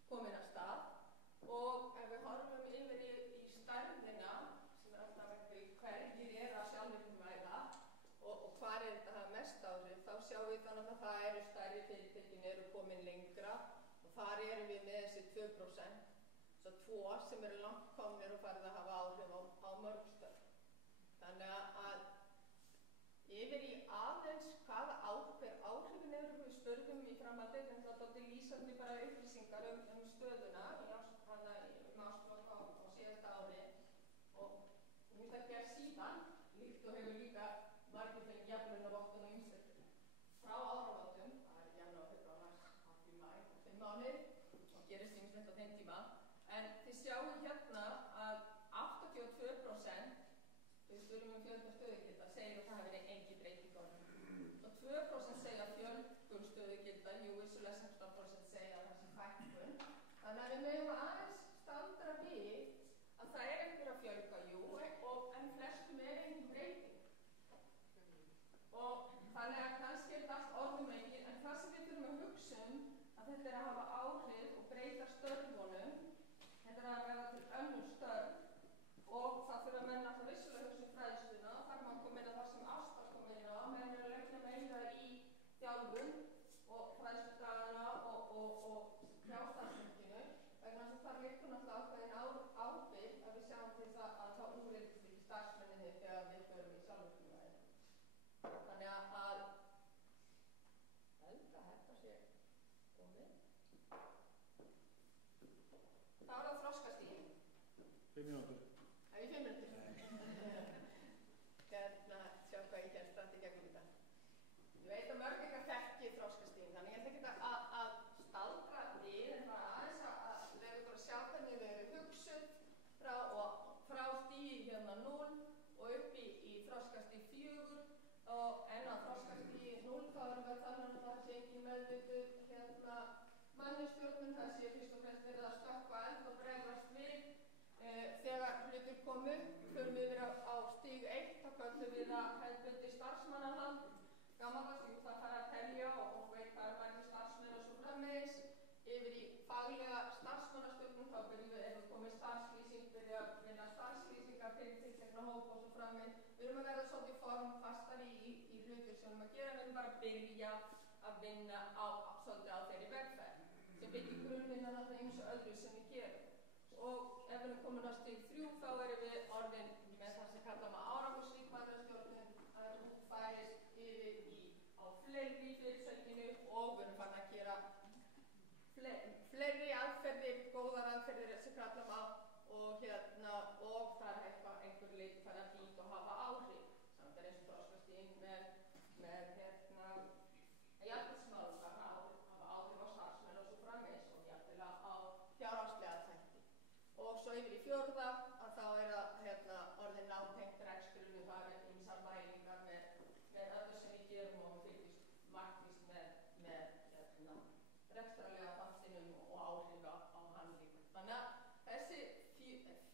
komin að stað og ef við horfum yfir í stærðina sem er alltaf hverjir eru að sjálfvirknivæða og hvar er þetta að hafa mest áhrif, þá sjáum við þannig að það eru stærri fyrirtækin eru komin lengra og þar erum við með þessi 2%. Svo 2 sem eru langt komnir og farið að hafa áhrif á mörg störf. Þannig að yfir í aðeins hvaða áhrifin eru við spurðum í framhaldið, en það er lýsandi bara upplýsingar stöðuna áslokk á síðasta ári og við það gerð síðan, líkt og hefur líka margir fengið jafnlaunavottun og ýmsir frá áramótum, það er janúar, febrúar, mars, apríl, maí, 5 mánuðir og gerist ýmislegt á þeim tíma. En þið sjáum hérna að 82% við spurðum fjölda stöðugilda segir að það hafi verið engin breyting á því. Og 2% segja fjölgun stöðugilda, vissulega 16% segja að það sé fækkun. Þannig að við megum aðeins staldra við að það er einhver að fjölga, en flestum er engin breyting. Og þannig að kannski er þetta allt orðumengir, en það sem við þurfum að hugsa að þetta er að hafa áhrif og breyta störfunum, þetta er að verða til önnur störf og það þurfa menn alltaf vissulega hugsa fræðsluna og þar má koma inn á það sem Ásta kom inn á, menn eru að leggja meira í 5 mínútur. Það er 5 mínútur. Sjá hvað ég kemst rætt í gegnum þetta. Ég veit að mörg ykkar þekki þroskastigin, þannig ég ætla ekki að staldra við, en bara aðeins að leyfa ykkur að sjá hvernig þau eru hugsuð frá stigi hérna 0 og upp í þroskastig 4 og en á þroskastigi 0 þá erum við þannig að það sé ekki meðvituð hérna mannustjórnum, það sé fyrst og fremst verið að stökkva eld og bregðast við. Þegar hlutur komu, förum við verið á stig 1, þá köllum við það hefðbundi starfsmannahald. Gamanlega, jú, það fara að telja og veit hvað er margir starfsmenn og svo framvegis. Yfir í faglega starfsmannastjórnum, þá byrjum við, ef við komum starfslýsing, byrja að vinna starfslýsingar fyrir tiltekna hóp og svo framvegis. Við erum að verða svolítið formfastari í hlutur sem við erum að gera, við erum bara að byrja að vinna svolítið á þeirri vegferð, sem byggir grunninn að það eins og öðru sem við gerum. Og ef við erum komin á stig 3 þá erum við orðin með það sem kalla maður árangursrík mannastjórnun, að hún færist yfir á fleiri í fyrirsækinu og við erum farin að gera fleiri aðferðir, góðar aðferðir sem kalla maður og það er einhver leiti farin að býta og hafa áhrif. Samt er eins og þroskastigin með jafnvægismálum, það hafa áhrif á starfsmenn og svo framvegis og jafnvel á fjárhagslega þætti. Og svo yfir í 4. að þá er það orðin nátengt reksturinn, það er ýmsar mælingar með öllu sem við gerum og við fylgjumst markvisst með rekstrarlega þáttinum og áhrif á hann líka. Þannig að þessi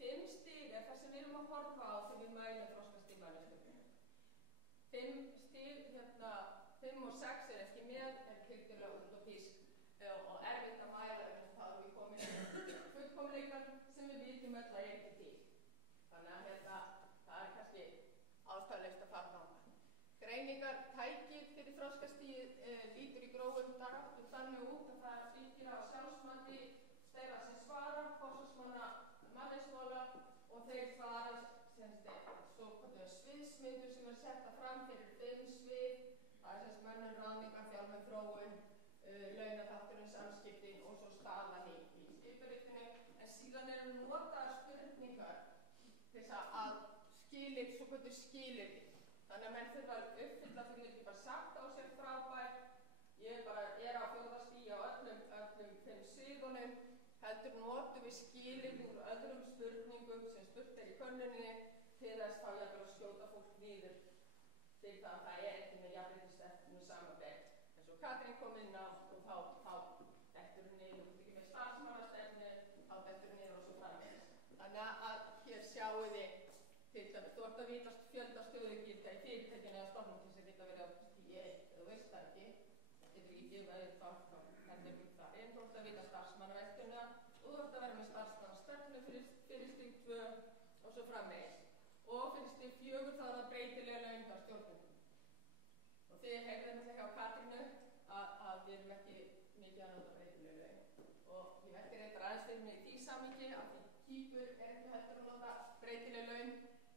5 stig er það sem við erum að horfa á þegar við mælum þroskastig manneskjörnum. 5 stig, 5 og 6 er ekki með, er tiltölulega útópísk og erfitt að mæla en þá erum við komin fullkomleikan sem við vitum öll að ekki til. Þannig að það er kannski ástæðulaust að fara þangað. Greiningartækið fyrir þroskastigið lítur í grófum dráttum þannig út að það byggir á sjálfsmati þeirra sem svara, forsvarsmanna manneskjóla og þeir svara svokölluðum sviðsmyndur sem er setta fram fyrir 5 svið. Það er mönnun, ráðningar, þjálfun, þróun, launaþátturinn, samskiptin og svo staðan í skipuritinu. En síðan eru notaðar spurningar til þess að svokölluð skilyrði. Þannig að menn þurfa að uppfylla fyrir ekki bara sagt á sér frábær, ég bara er á 4. stigi á öllum 5 sviðunum, heldur notum við skilyrði úr öðrum spurningum sem spurt er í könnuninni til þess þá jafnvel að skjóta fólk niður til það að það er ekki með jafnréttisstefnu samanber. En svo Katrín kom inn á og þá dettur hún niður, þú ert ekki með starfsmannastefnu, þá dettur hún niður og svo framvegis. Þannig að hér sjáu þið til dæmis, þú ert að vita fjölda stöðugilda í fyrirtækinu eða stofnum til þess að geta verið á stígi 1, þú veist það ekki, það getur ekki gefað þér hvernig við það er, þú ert að vita starfsmannaveltuna og þú ert að vera með starfsmannastefnu fyrir stig 2 og svo framvegis. Og fyrir stig 4 þá er það breytilega laun hjá stjórnendum. Og þið heyrðum þetta hjá Katrínu að við erum ekki mikið að nota breytilega laun. Og ég velti reyndar aðeins fyrir mig í því samhengi að því Kýpur er ekki heldur að nota breytilega laun.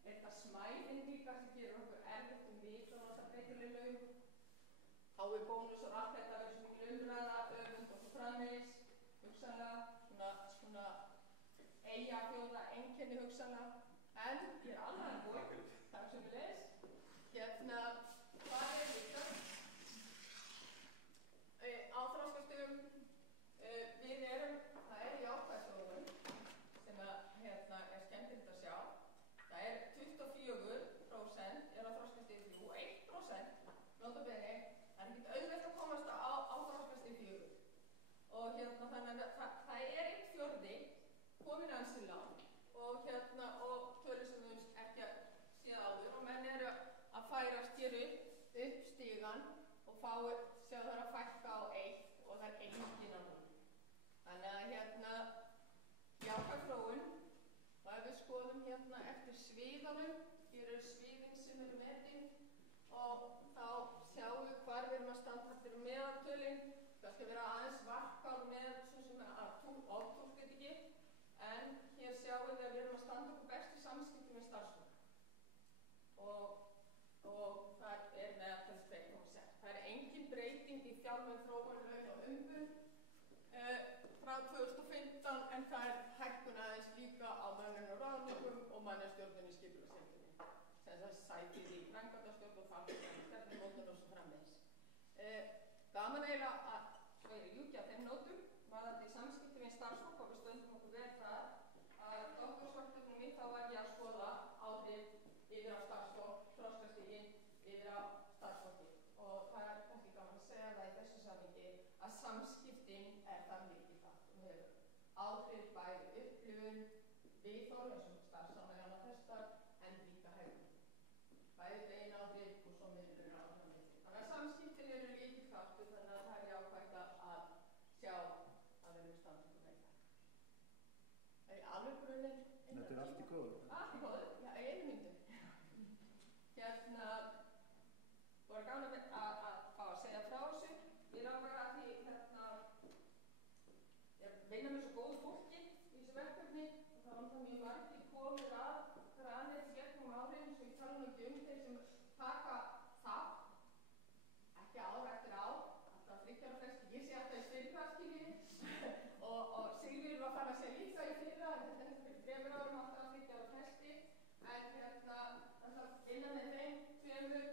Er það smæðin líka sem gerir okkur erfitt við að nota breytilega laun. Þá er bónus og allt þetta verður svo mikil umræða, öfund og svo framvegis, hugsanlega, svona eigafjóða einkenni hugsanlega. En ég er alveg búinn, takk sem við les. Hvað er líka? Á þroskastigum, það er jákvæðsþróun sem er skemmtilegt að sjá. Það er 24% er á þroskastigi 3 og 1% nota bene, það er ekkert auðvelt að komast á þroskastigi 4. Og þannig að það er 1/4 komin ansi langt og tölur sem við ekki séð áður og menn eru að færast hér upp stigan og sjá það að fækka á 1 og það er enginn á 0. Þannig að jákvæð þróun og ef við skoðum eftir sviðanum, hér eru sviðin sem eru metin og þá sjáum við hvar við erum að standa eftir meðaltölin. Það skal vera aðeins varkár með oftúlkið ekki, en hér sjáum við að við erum að standa okkur best í samskiptum með starfsmenn. Og það er meðaltöl 2,6. Það er engin breyting í þjálfun, þróun, laun og umbun frá 2015 en það er hækkun aðeins líka á mönnun og ráðningu Gaman eiginlega að svo er ljúkja þeim nótum varðandi samskipti við starfsfólk og við stöndum okkur vel þar að doktorsverkefnum mitt þá var ég að skoða áhrif yfir á starfsfólk, þroskastigin yfir á starfsfólki og það er kannski gaman að segja það í þessu samhengi að samskiptin er það mikið þátt og hefur áhrif bæði upplifun, viðhorf eins og starfsánægjanna testar en líka hegðun. Bæði bein áhrif og svo miðlun áhrif. Þannig að samskiptin eru líka þáttur þannig að það er jákvægt að sjá að við erum standið með það. Er ég alveg grunninn? Þetta er allt í góðu. Allt í góðu? Já, einu myndu. Voru gaman að fá að segja frá þessu. Ég langar að því ég vinna með svo góðu fólki í þessu verkefni og það var það mjög margir komið að granir gegnum árin svo ég tala nú ekki þeir sem taka þátt ekki ár eftir ár, alltaf 30 ára fresti, ég sé alltaf í fyrra skilji og Sigríður var farin að segja líka í fyrra, þetta er fyrir 3 árum alltaf 30 ára fresti, en alltaf innan með þeim tveimur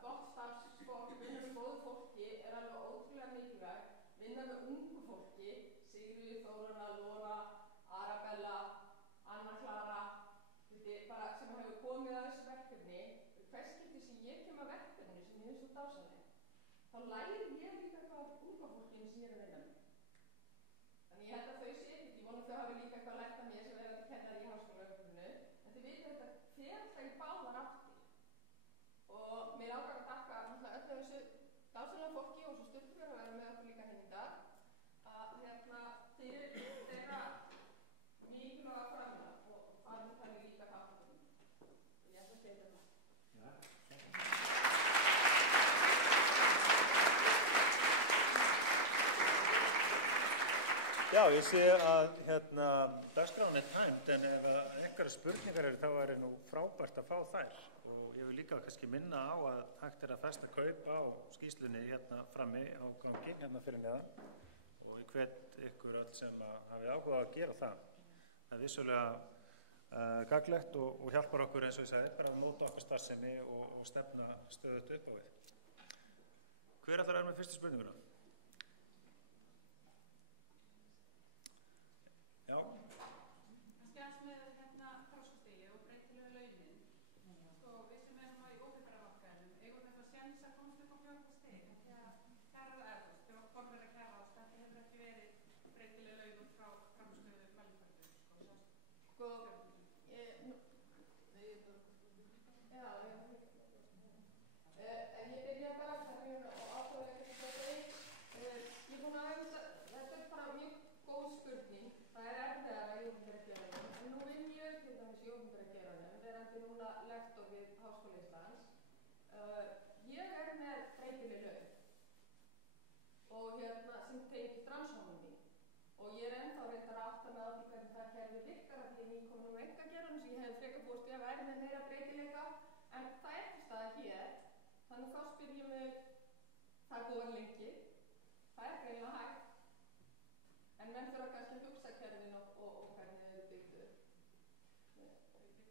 gott starfsfólk, vinna með góðu fólki er alveg ótrúlega mikilvægt, vinna með ungu fólki, Sigríður, Þórunna, Lóra, Arabella, Anna Klara, bara sem hefur komið að þessu verkefni, hvers skipti sem ég kem að verkefni sem ég finnst svo dásamleg, þá læri ég líka eitthvað af unga fólkinu sem ég er að vinna með. Þannig ég held að þau sé ekki, ég vona þau hafi líka eitthvað lært af mér sem verið að kenna í háskólaverkefninu, en þau veit þetta fer það í báðar áttir. Og mér ákvað að þakka náttúrulega öllu þessu dásamlega fólki og svo stuttur fyrir að vera með okkur líka henni í dag, að fyrir þeirra mikilvæga framlag og farum þannig líka þáttum. Ég ætla að segja þetta. Já, ég sé að dagskráin er tæmd en ef einhverjar spurningar eru þá er nú frábært að fá þær og ég vil líka kannski minna á að hægt er að festa kaup á skýrslunni frammi á gangi fyrir neðan og ég hvet ykkur öll sem hafið áhuga að gera það. Það er vissulega gagnlegt og hjálpar okkur eins og ég segi bara að móta okkar starfsemi og stefna stöðugt upp á við. Hver ætlar að vera með fyrstu spurninguna? Já. Kannski aðeins með þroskastigi og breytilegu launin. Sko, við sem erum í opinbera markaðinum, eigum þetta séns að komast upp á 4. stig. Því að kjara erfast, þegar formir að kjara ást, þetta hefur ekki verið breytilegu launum frá framstöðu mælifærdum. Sko, en ég byrja bara og ákveða ekkert að þetta ég er búin að þetta er bara mjög góð spurning. Það er erfiðara í opinbera geiranum. En nú vinn ég til dæmis í opinbera geiranum, verandi núna lektor við Háskóla Íslands. Ég er með breytileg laun og sem tengist rannsóknum mín. Og ég er ennþá reyndar að átta mig á því hvernig það kerfi virkar af því ég nýkomin úr einkageiranum sem ég hefði frekar búist við að væri með meira breytileika. En það er til staðar hér. Þannig þá spyr ég mig, það er búið lengi, það er greinilega hægt, en menn þurfa kannski að hugsa kerfin og hvernig þau eru byggður. Ég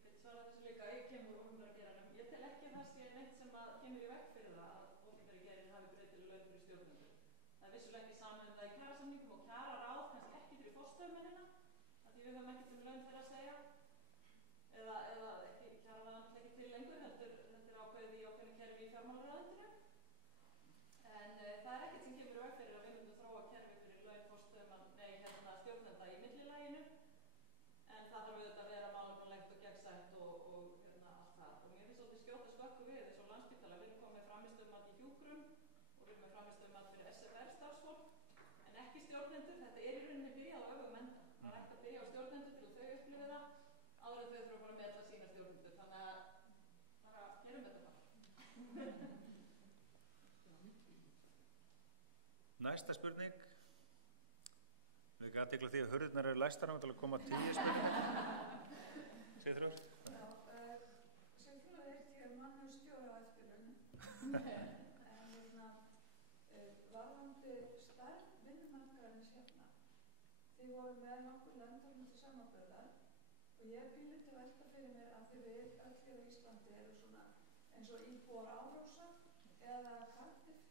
get svarað þessu líka, ég kemur úr opinbera geiranum. Ég tel ekki að það sé neitt sem kemur í veg fyrir það að opinberi geirinn hafi breytileg laun fyrir stjórnendur. Það er vissulega ekki samið það í kjarasamningum og kjararáð kannski ekki fyrir forstöðumennina, af því við höfum ekkert laun þeirra að segja, eða ekki kjararáð ekki til lengur, heldur ákveðið í ákveðinu kerfi í fjármálaráðuneytinu. En það er ekkert sem kemur í veg fyrir að við myndum þróa kerfi fyrir laun stjórnenda í millilaginu, en það þarf auðvitað að vera málefnalegt og gegnsætt og allt það. Og mér finnst svolítið skjóta skökku við eins og Landspítala, við erum komið með frammistöðumat í hjúkrum og við erum með frammistöðumat fyrir SFR-starfsfólk, en ekki stjórnendur. Þetta er í rauninni byrjað á öfugum enda. Það er ekki að byrja á stjórnendur til þau upplifi það, áður en þau þurfa bara að meta sína stjórnendur. Þannig að bara gerum þetta bara. Næsta spurning. Við erum aðtekla því að hurðirnar eru læstar til að koma 10 spurningar. Segðu þrjótt. Já, sem fyrir eitt ég mann stjóra á eftirlaunum. En varðandi stærð vinnumarkaðarins hérna. Þið voru með nokkur löndum til samanburðar og ég býði til að velta fyrir mér að þið við öll hér á Íslandi eru svona eins og íbúar Árósa eða Cardiff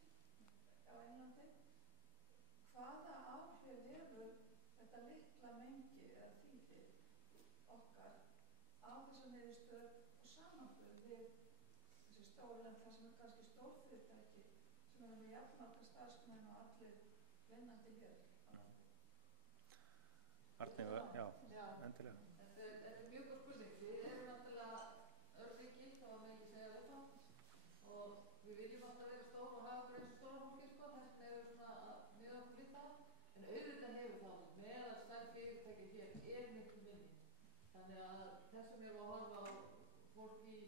hvaða áhrif hefur þetta litla mengi eða þýðir okkar á þessa niðurstöðu og samanburð við þessi stórlend, það sem er kannski stórfyrirtæki sem eru með jafnmarga starfsmenn og allir vinnandi hér. Arnið, já, endilega. Þetta er mjög góð spurning. Við erum náttúrulega örríki, þá að með ekki segja þetta, og við viljum alltaf vera stór og hafa fyrir þessu stóra fólki, sko, þess vegna erum við svona að miða okkur við það, en auðvitað hefur það meðal stærð fyrirtæki hér miklu minni. Þannig að þessum erum að horfa á fólk í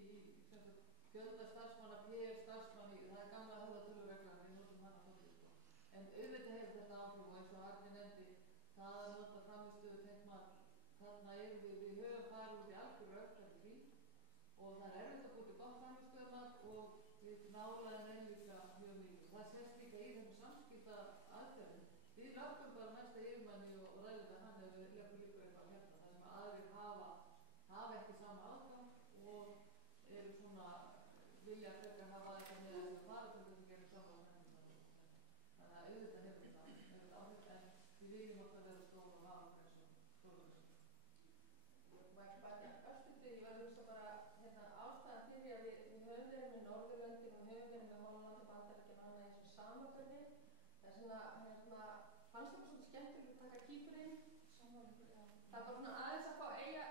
fjölda starfsmanna, per starfsmanni, það er gamla höfðatölureglan, við notum hana svolítið, sko. En auðvitað hefur þetta áhrif og eins og Arni nefndi, það að nota frammistöðu tengt mark, þarna erum við höfum farið út í algjörðu öfgar því og það er erfitt að búið til gott frammistöðumat og við nálaðum enn líka mjög mikið. Það sést líka í þessum samskipta aðferðum. Við lögum bara næsta yfirmanni og ræðum við hann ef við lögum líka eitthvað hérna, þar sem aðrir hafa ekki sama aðgang og eru svona vilja frekar hafa eitthvað með þess að fara til þess að gera saman með henni. Þannig að auðvitað hefur þetta áhrif, en við viljum alltaf vera stór og hafa þessu stóru þessu. Ég var að hugsa bara ástæðan fyrir að við höfum verið með Norðurlöndin og höfum verið með Holland og Bandaríkin og annað í þessu samanburði. Það er svona, fannst það svolítið skemmtilegt að taka Kýpurinn. Það var svona aðeins að fá eiga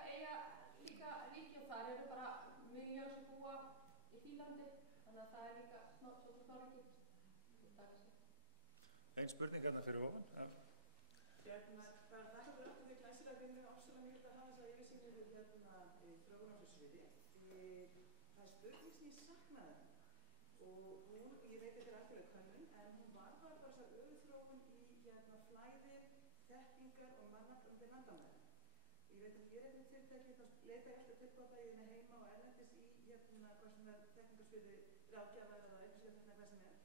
líka ríki og þar eru bara milljón sem búa í því landi. Þannig að það er líka svolítið snorrikið. Einn spurning hérna fyrir ofan. Bara þakka fyrir aftur því glæsilega vinnu ofsalega mikilvægt að hafa þessa yfirsýn yfir þróun á þessu sviði. Það er spurning sem ég saknaði hennar og hún, ég veit þetta er algjörlega könnun, en hún varðar bara þessar öðuþróun í flæðir, þekkingar og mannafl undir landamæri. Ég veit að ég er einhvern fyrirtæki, þá leita ég alltaf tilbaka í henni heima og erlendis í hvað sem er þekkingarsviði ráðgjafar eða upplýsingatekna hvað sem er.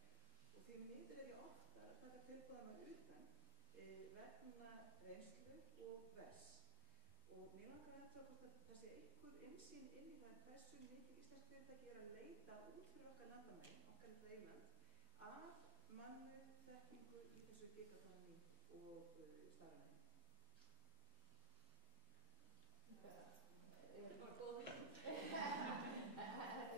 Og því miður er ég ofta að taka tilbúðana utan vegna reynslu og vers. Og mér langar að hvort að það sé einhver innsýn inn í það hversu mikil íslensk fyrirtæki er að leita út fyrir okkar landamæri, okkar litla eyland, af mannauð þekkingu í þessu gigaeconomy og starfræði.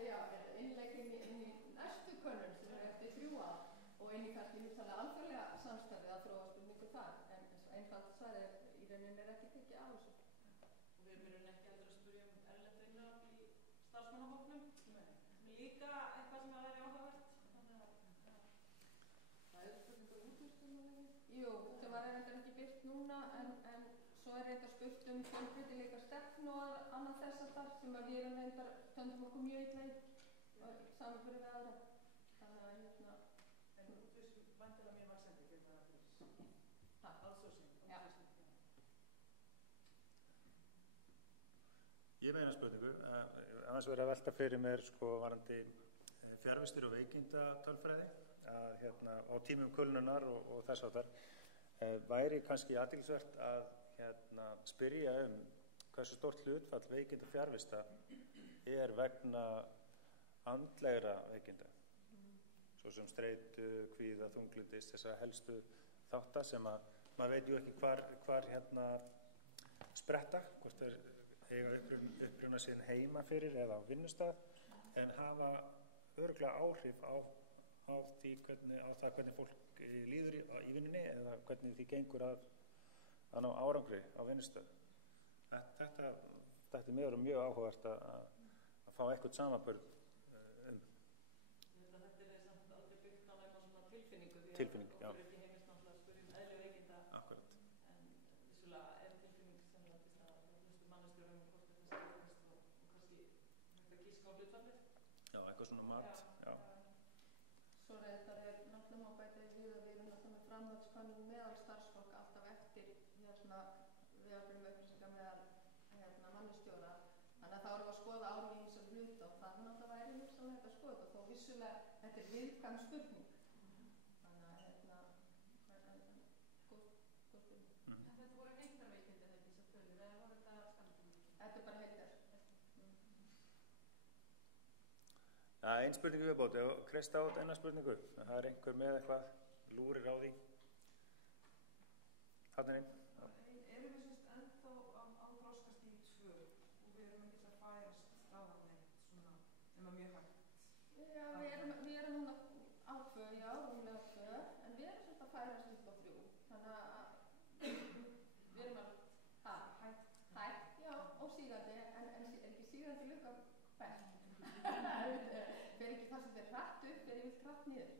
Já, innlegging inn í næstu könnun sem er eftir 3 ár og inn í kannski hugsanlega alþjóðlega samstarfið að þróa spurningu þar, en einfalt svarið í rauninni er ekki tekið á þessu. Og við erum ekki heldur að spyrja erlend innráð í starfsmannahóknum. Líka eitthvað sem að vera áhugavert. Það er spurningur útvistunum. Jú, sem var reyndar ekki birt núna, en svo er reyndar spurt fjölbreytileika stefnu og annað þess að þar sem að við erum reyndar stöndum okkur mjög illa í samanburði við aðra. Þannig að En útvist vantilega mjög vaxandi fyrir það að outsourcing. Já. Ég meina spurningu, aðeins verið að velta fyrir mér varandi fjarvistir og veikinda tölfræði að á tímum kulnunar og þess áttar væri kannski athyglisvert að spyrja hversu stórt hlutfall veikinda og fjarvista er vegna andlegra veikinda, svo sem streitu, kvíða, þunglyndis, þessa helstu þátta sem að maður veit ju ekki hvar spretta, hvort þeir eiga uppruna sinn heima fyrir eða á vinnustað, en hafa örugglega áhrif á það hvernig fólk líður í vinnunni eða hvernig því gengur að ná árangri á vinnustað. Þetta er mjög áhugavert að fá eitthvað samanburð tilfinning, já. Það er ekki heimist náttúrulega að spyrja eðli veikinda. Akkurat. En vissulega er tilfinning sem það til staðar hjá flestu manneskjurum hvort þetta skilast og kannski hægt að gíska á hlutfallið. Já, eitthvað svona mat, já. svo reyndar er náttúrulega má bæta í við að við erum náttúrulega með framhaldskönnun meðal starfsfólk alltaf eftir við ákveðum upplýsingar meðal mannustjóra. Þannig að þá erum við að skoða ári í þessar hluta og það náttúrulega væri hugsanlega að skoða og þó vissulega þetta er viðkvæm spurning. En þetta voru heildarveikindi þetta ekki sem tölur, eða voru þetta skammtíma? Þetta er bara heildar. Einn spurningu viðbót, ef Krista átt enna spurningu, það er einhver með eitthvað lúrir á því. þarna inn. Erum við sérst ennþá á þroskastig 2 og við erum ekkert að færast þaðan neitt svona nema mjög hægt? Já, við erum núna á 2, já, rúmlega 2, en við erum svolítið að færast upp á 3. Þannig að við erum hægt, já, og sígandi, en er ekki sígandi líka best. Fer ekki það sem fer hratt upp, fer yfir hratt niður.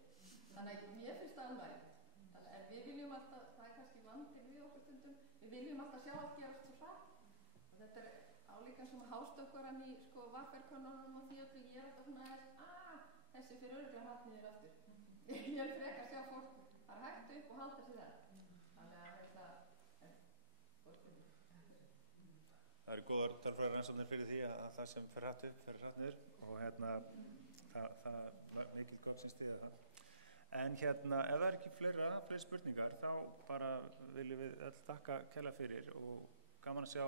Þannig að mér finnst það anvægt. En við viljum alltaf, það er kannski vandi við okkur stundum, við viljum alltaf sjá allt gerast svo hratt. Og þetta er álíka sem hástökkaran í varferkönnunum og því að ég er alltaf svona þessi fyrir örugglega hratt niður aftur. Ég er frekar að sjá fólk að hægt upp og halda sig þar. Þannig að þetta er fólkinu. Það eru góðar tölfræðirannsóknir fyrir því að það sem fer hratt upp, fer hratt niður og það mikil gögn sem styður það. En ef það er ekki fleiri spurningar, þá bara viljum við öll þakka kærlega fyrir og gaman að sjá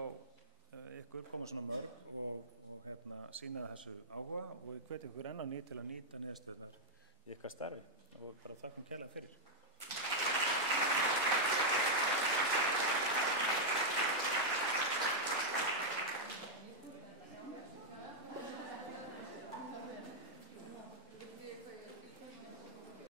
ykkur koma svona mörg og sýna þessu áhuga og við hvetjum ykkur enn á ný til að nýta niðurstöðurnar í ykkar starfi og bara þakkum kærlega fyrir.